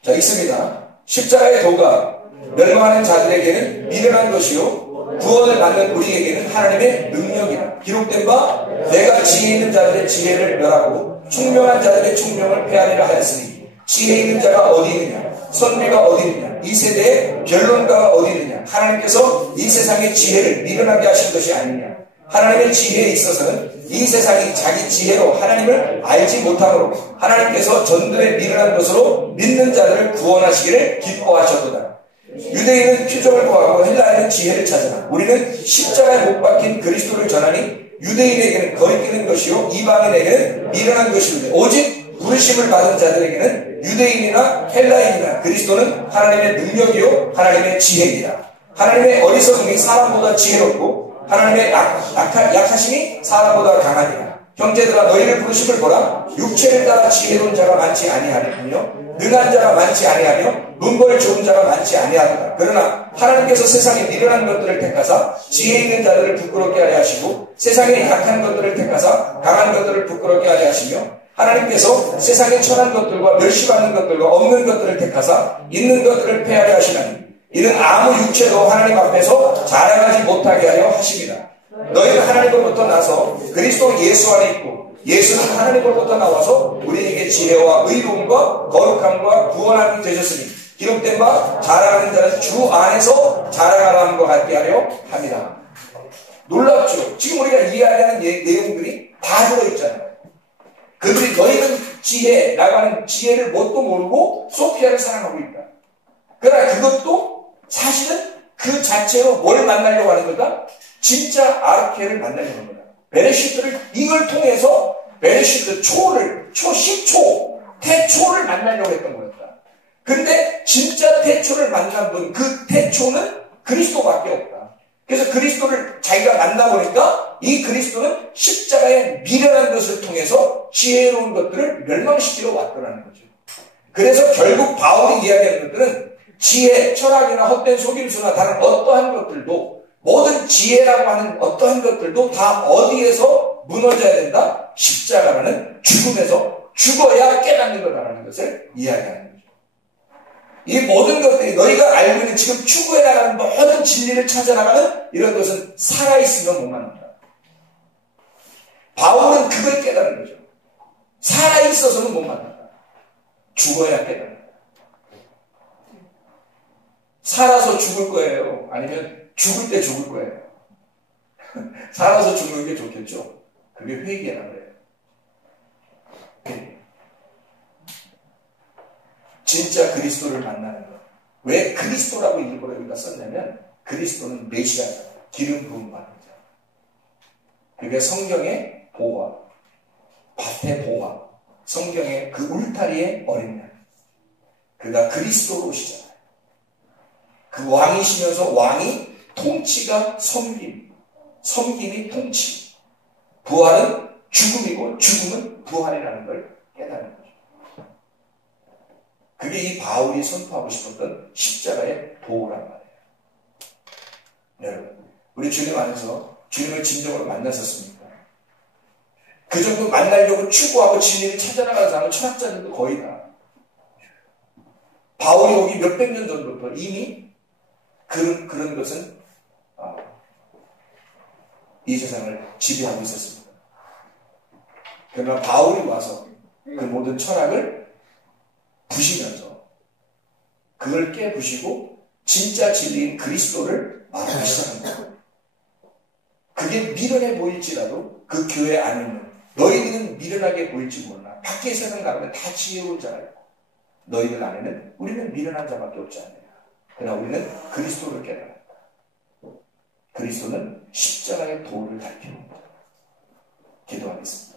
자, 읽습니다. 십자가의 도가 멸망하는 자들에게는 미련한 것이요 구원을 받는 우리에게는 하나님의 능력이라. 기록된 바 내가 지혜 있는 자들의 지혜를 멸하고 총명한 자들의 총명을 폐하리라 하였으니 지혜 있는 자가 어디 있느냐, 선비가 어디 있느냐, 이 세대의 변론가가 어디 있느냐. 하나님께서 이 세상의 지혜를 미련하게 하신 것이 아니냐. 하나님의 지혜에 있어서는 이 세상이 자기 지혜로 하나님을 알지 못함으로 하나님께서 전들의 미련한 것으로 믿는 자들을 구원하시기를 기뻐하셨도다. 유대인은 표적을 구하고 헬라인은 지혜를 찾으나 우리는 십자가에 못 박힌 그리스도를 전하니 유대인에게는 거리끼는 것이요 이방인에게는 미련한 것이오되 오직 부르심을 받은 자들에게는 유대인이나 헬라인이나 그리스도는 하나님의 능력이요 하나님의 지혜이다. 하나님의 어리석음이 사람보다 지혜롭고 하나님의 약하심이 사람보다 강하니라. 형제들아 너희를 부르심을 보라. 육체를 따라 지혜로운 자가 많지 아니하며 능한 자가 많지 아니하며 문벌 좋은 자가 많지 아니하노라. 그러나 하나님께서 세상에 미련한 것들을 택하사 지혜 있는 자들을 부끄럽게 하려 하시고 세상에 약한 것들을 택하사 강한 것들을 부끄럽게 하려 하시며 하나님께서 세상의 천한 것들과 멸시받는 것들과 없는 것들을 택하사 있는 것들을 폐하려 하시나니 이는 아무 육체도 하나님 앞에서 자랑하지 못하게 하려 하십니다. 너희는 하나님으로부터 나서 그리스도 예수 안에 있고 예수는 하나님으로부터 나와서 우리에게 지혜와 의로움과 거룩함과 구원함이 되셨으니 기록된 바 자랑하는 자는 주 안에서 자랑하는 것 같게 하려 합니다. 놀랍죠? 지금 우리가 이야기하는 내용들이 다 들어있잖아요. 그들이 너희는 지혜라고 하는 지혜를 뭣도 모르고 소피아를 사랑하고 있다. 그러나 그것도 사실은 그 자체로 뭘 만나려고 하는 거다? 진짜 아르케를 만나려고 하는 거다. 베레시트를 이걸 통해서 베레시트 초를, 시초, 태초를 만나려고 했던 거였다. 근데 진짜 태초를 만난 분, 그 태초는 그리스도밖에 없다. 그래서 그리스도를 자기가 만나보니까 이 그리스도는 십자가의 미련한 것을 통해서 지혜로운 것들을 멸망시키러 왔더라는 거죠. 그래서 결국 바울이 이야기하는 것들은 지혜, 철학이나 헛된 속임수나 다른 어떠한 것들도 모든 지혜라고 하는 어떠한 것들도 다 어디에서 무너져야 된다? 십자가라는 죽음에서 죽어야 깨닫는 거라는 것을 이야기하는 거죠. 이 모든 것들이 너희가 알고 있는 지금 추구해 나가는 모든 진리를 찾아나가는 이런 것은 살아있으면 못 만난다. 바울은 그걸 깨닫는 거죠. 살아있어서는 못 만난다. 죽어야 깨닫는다. 살아서 죽을 거예요? 아니면 죽을 때 죽을 거예요? 살아서 죽는 게 좋겠죠? 그게 회개라는 거예요. 진짜 그리스도를 만나는 것. 왜 그리스도라고 일부러 여기다 썼냐면 그리스도는 메시아다. 기름 부음 받는 자. 그게 성경의 보화, 밭의 보화, 성경의 그 울타리의 어린 양. 그가 그리스도로 오시잖아요. 그 왕이시면서 왕이 통치가 섬김, 섬김이 통치. 부활은 죽음이고 죽음은 부활이라는 걸 깨닫는 거죠. 그게 이 바울이 선포하고 싶었던 십자가의 도란 말이에요. 여러분, 우리 주님 안에서 주님을 진정으로 만났었습니까? 그 정도 만나려고 추구하고 진리를 찾아나가는 사람은 철학자들도 거의 다. 바울이 오기 몇백 년 전부터 이미 그런 것은 이 세상을 지배하고 있었습니다. 그러나 바울이 와서 그 모든 철학을 부시면서 그걸 깨부시고 진짜 진리인 그리스도를 말하기 시작합니다. 그게 미련해 보일지라도 그 교회 안에 있는 너희들은 미련하게 보일지 모르나 밖에 세상 나가면 다 지혜로운 자가 있고 너희들 안에는 우리는 미련한 자밖에 없지 않느냐. 그러나 우리는 그리스도를 깨달았다. 그리스도는 십자가의 도를 밝히는 겁니다. 기도하겠습니다.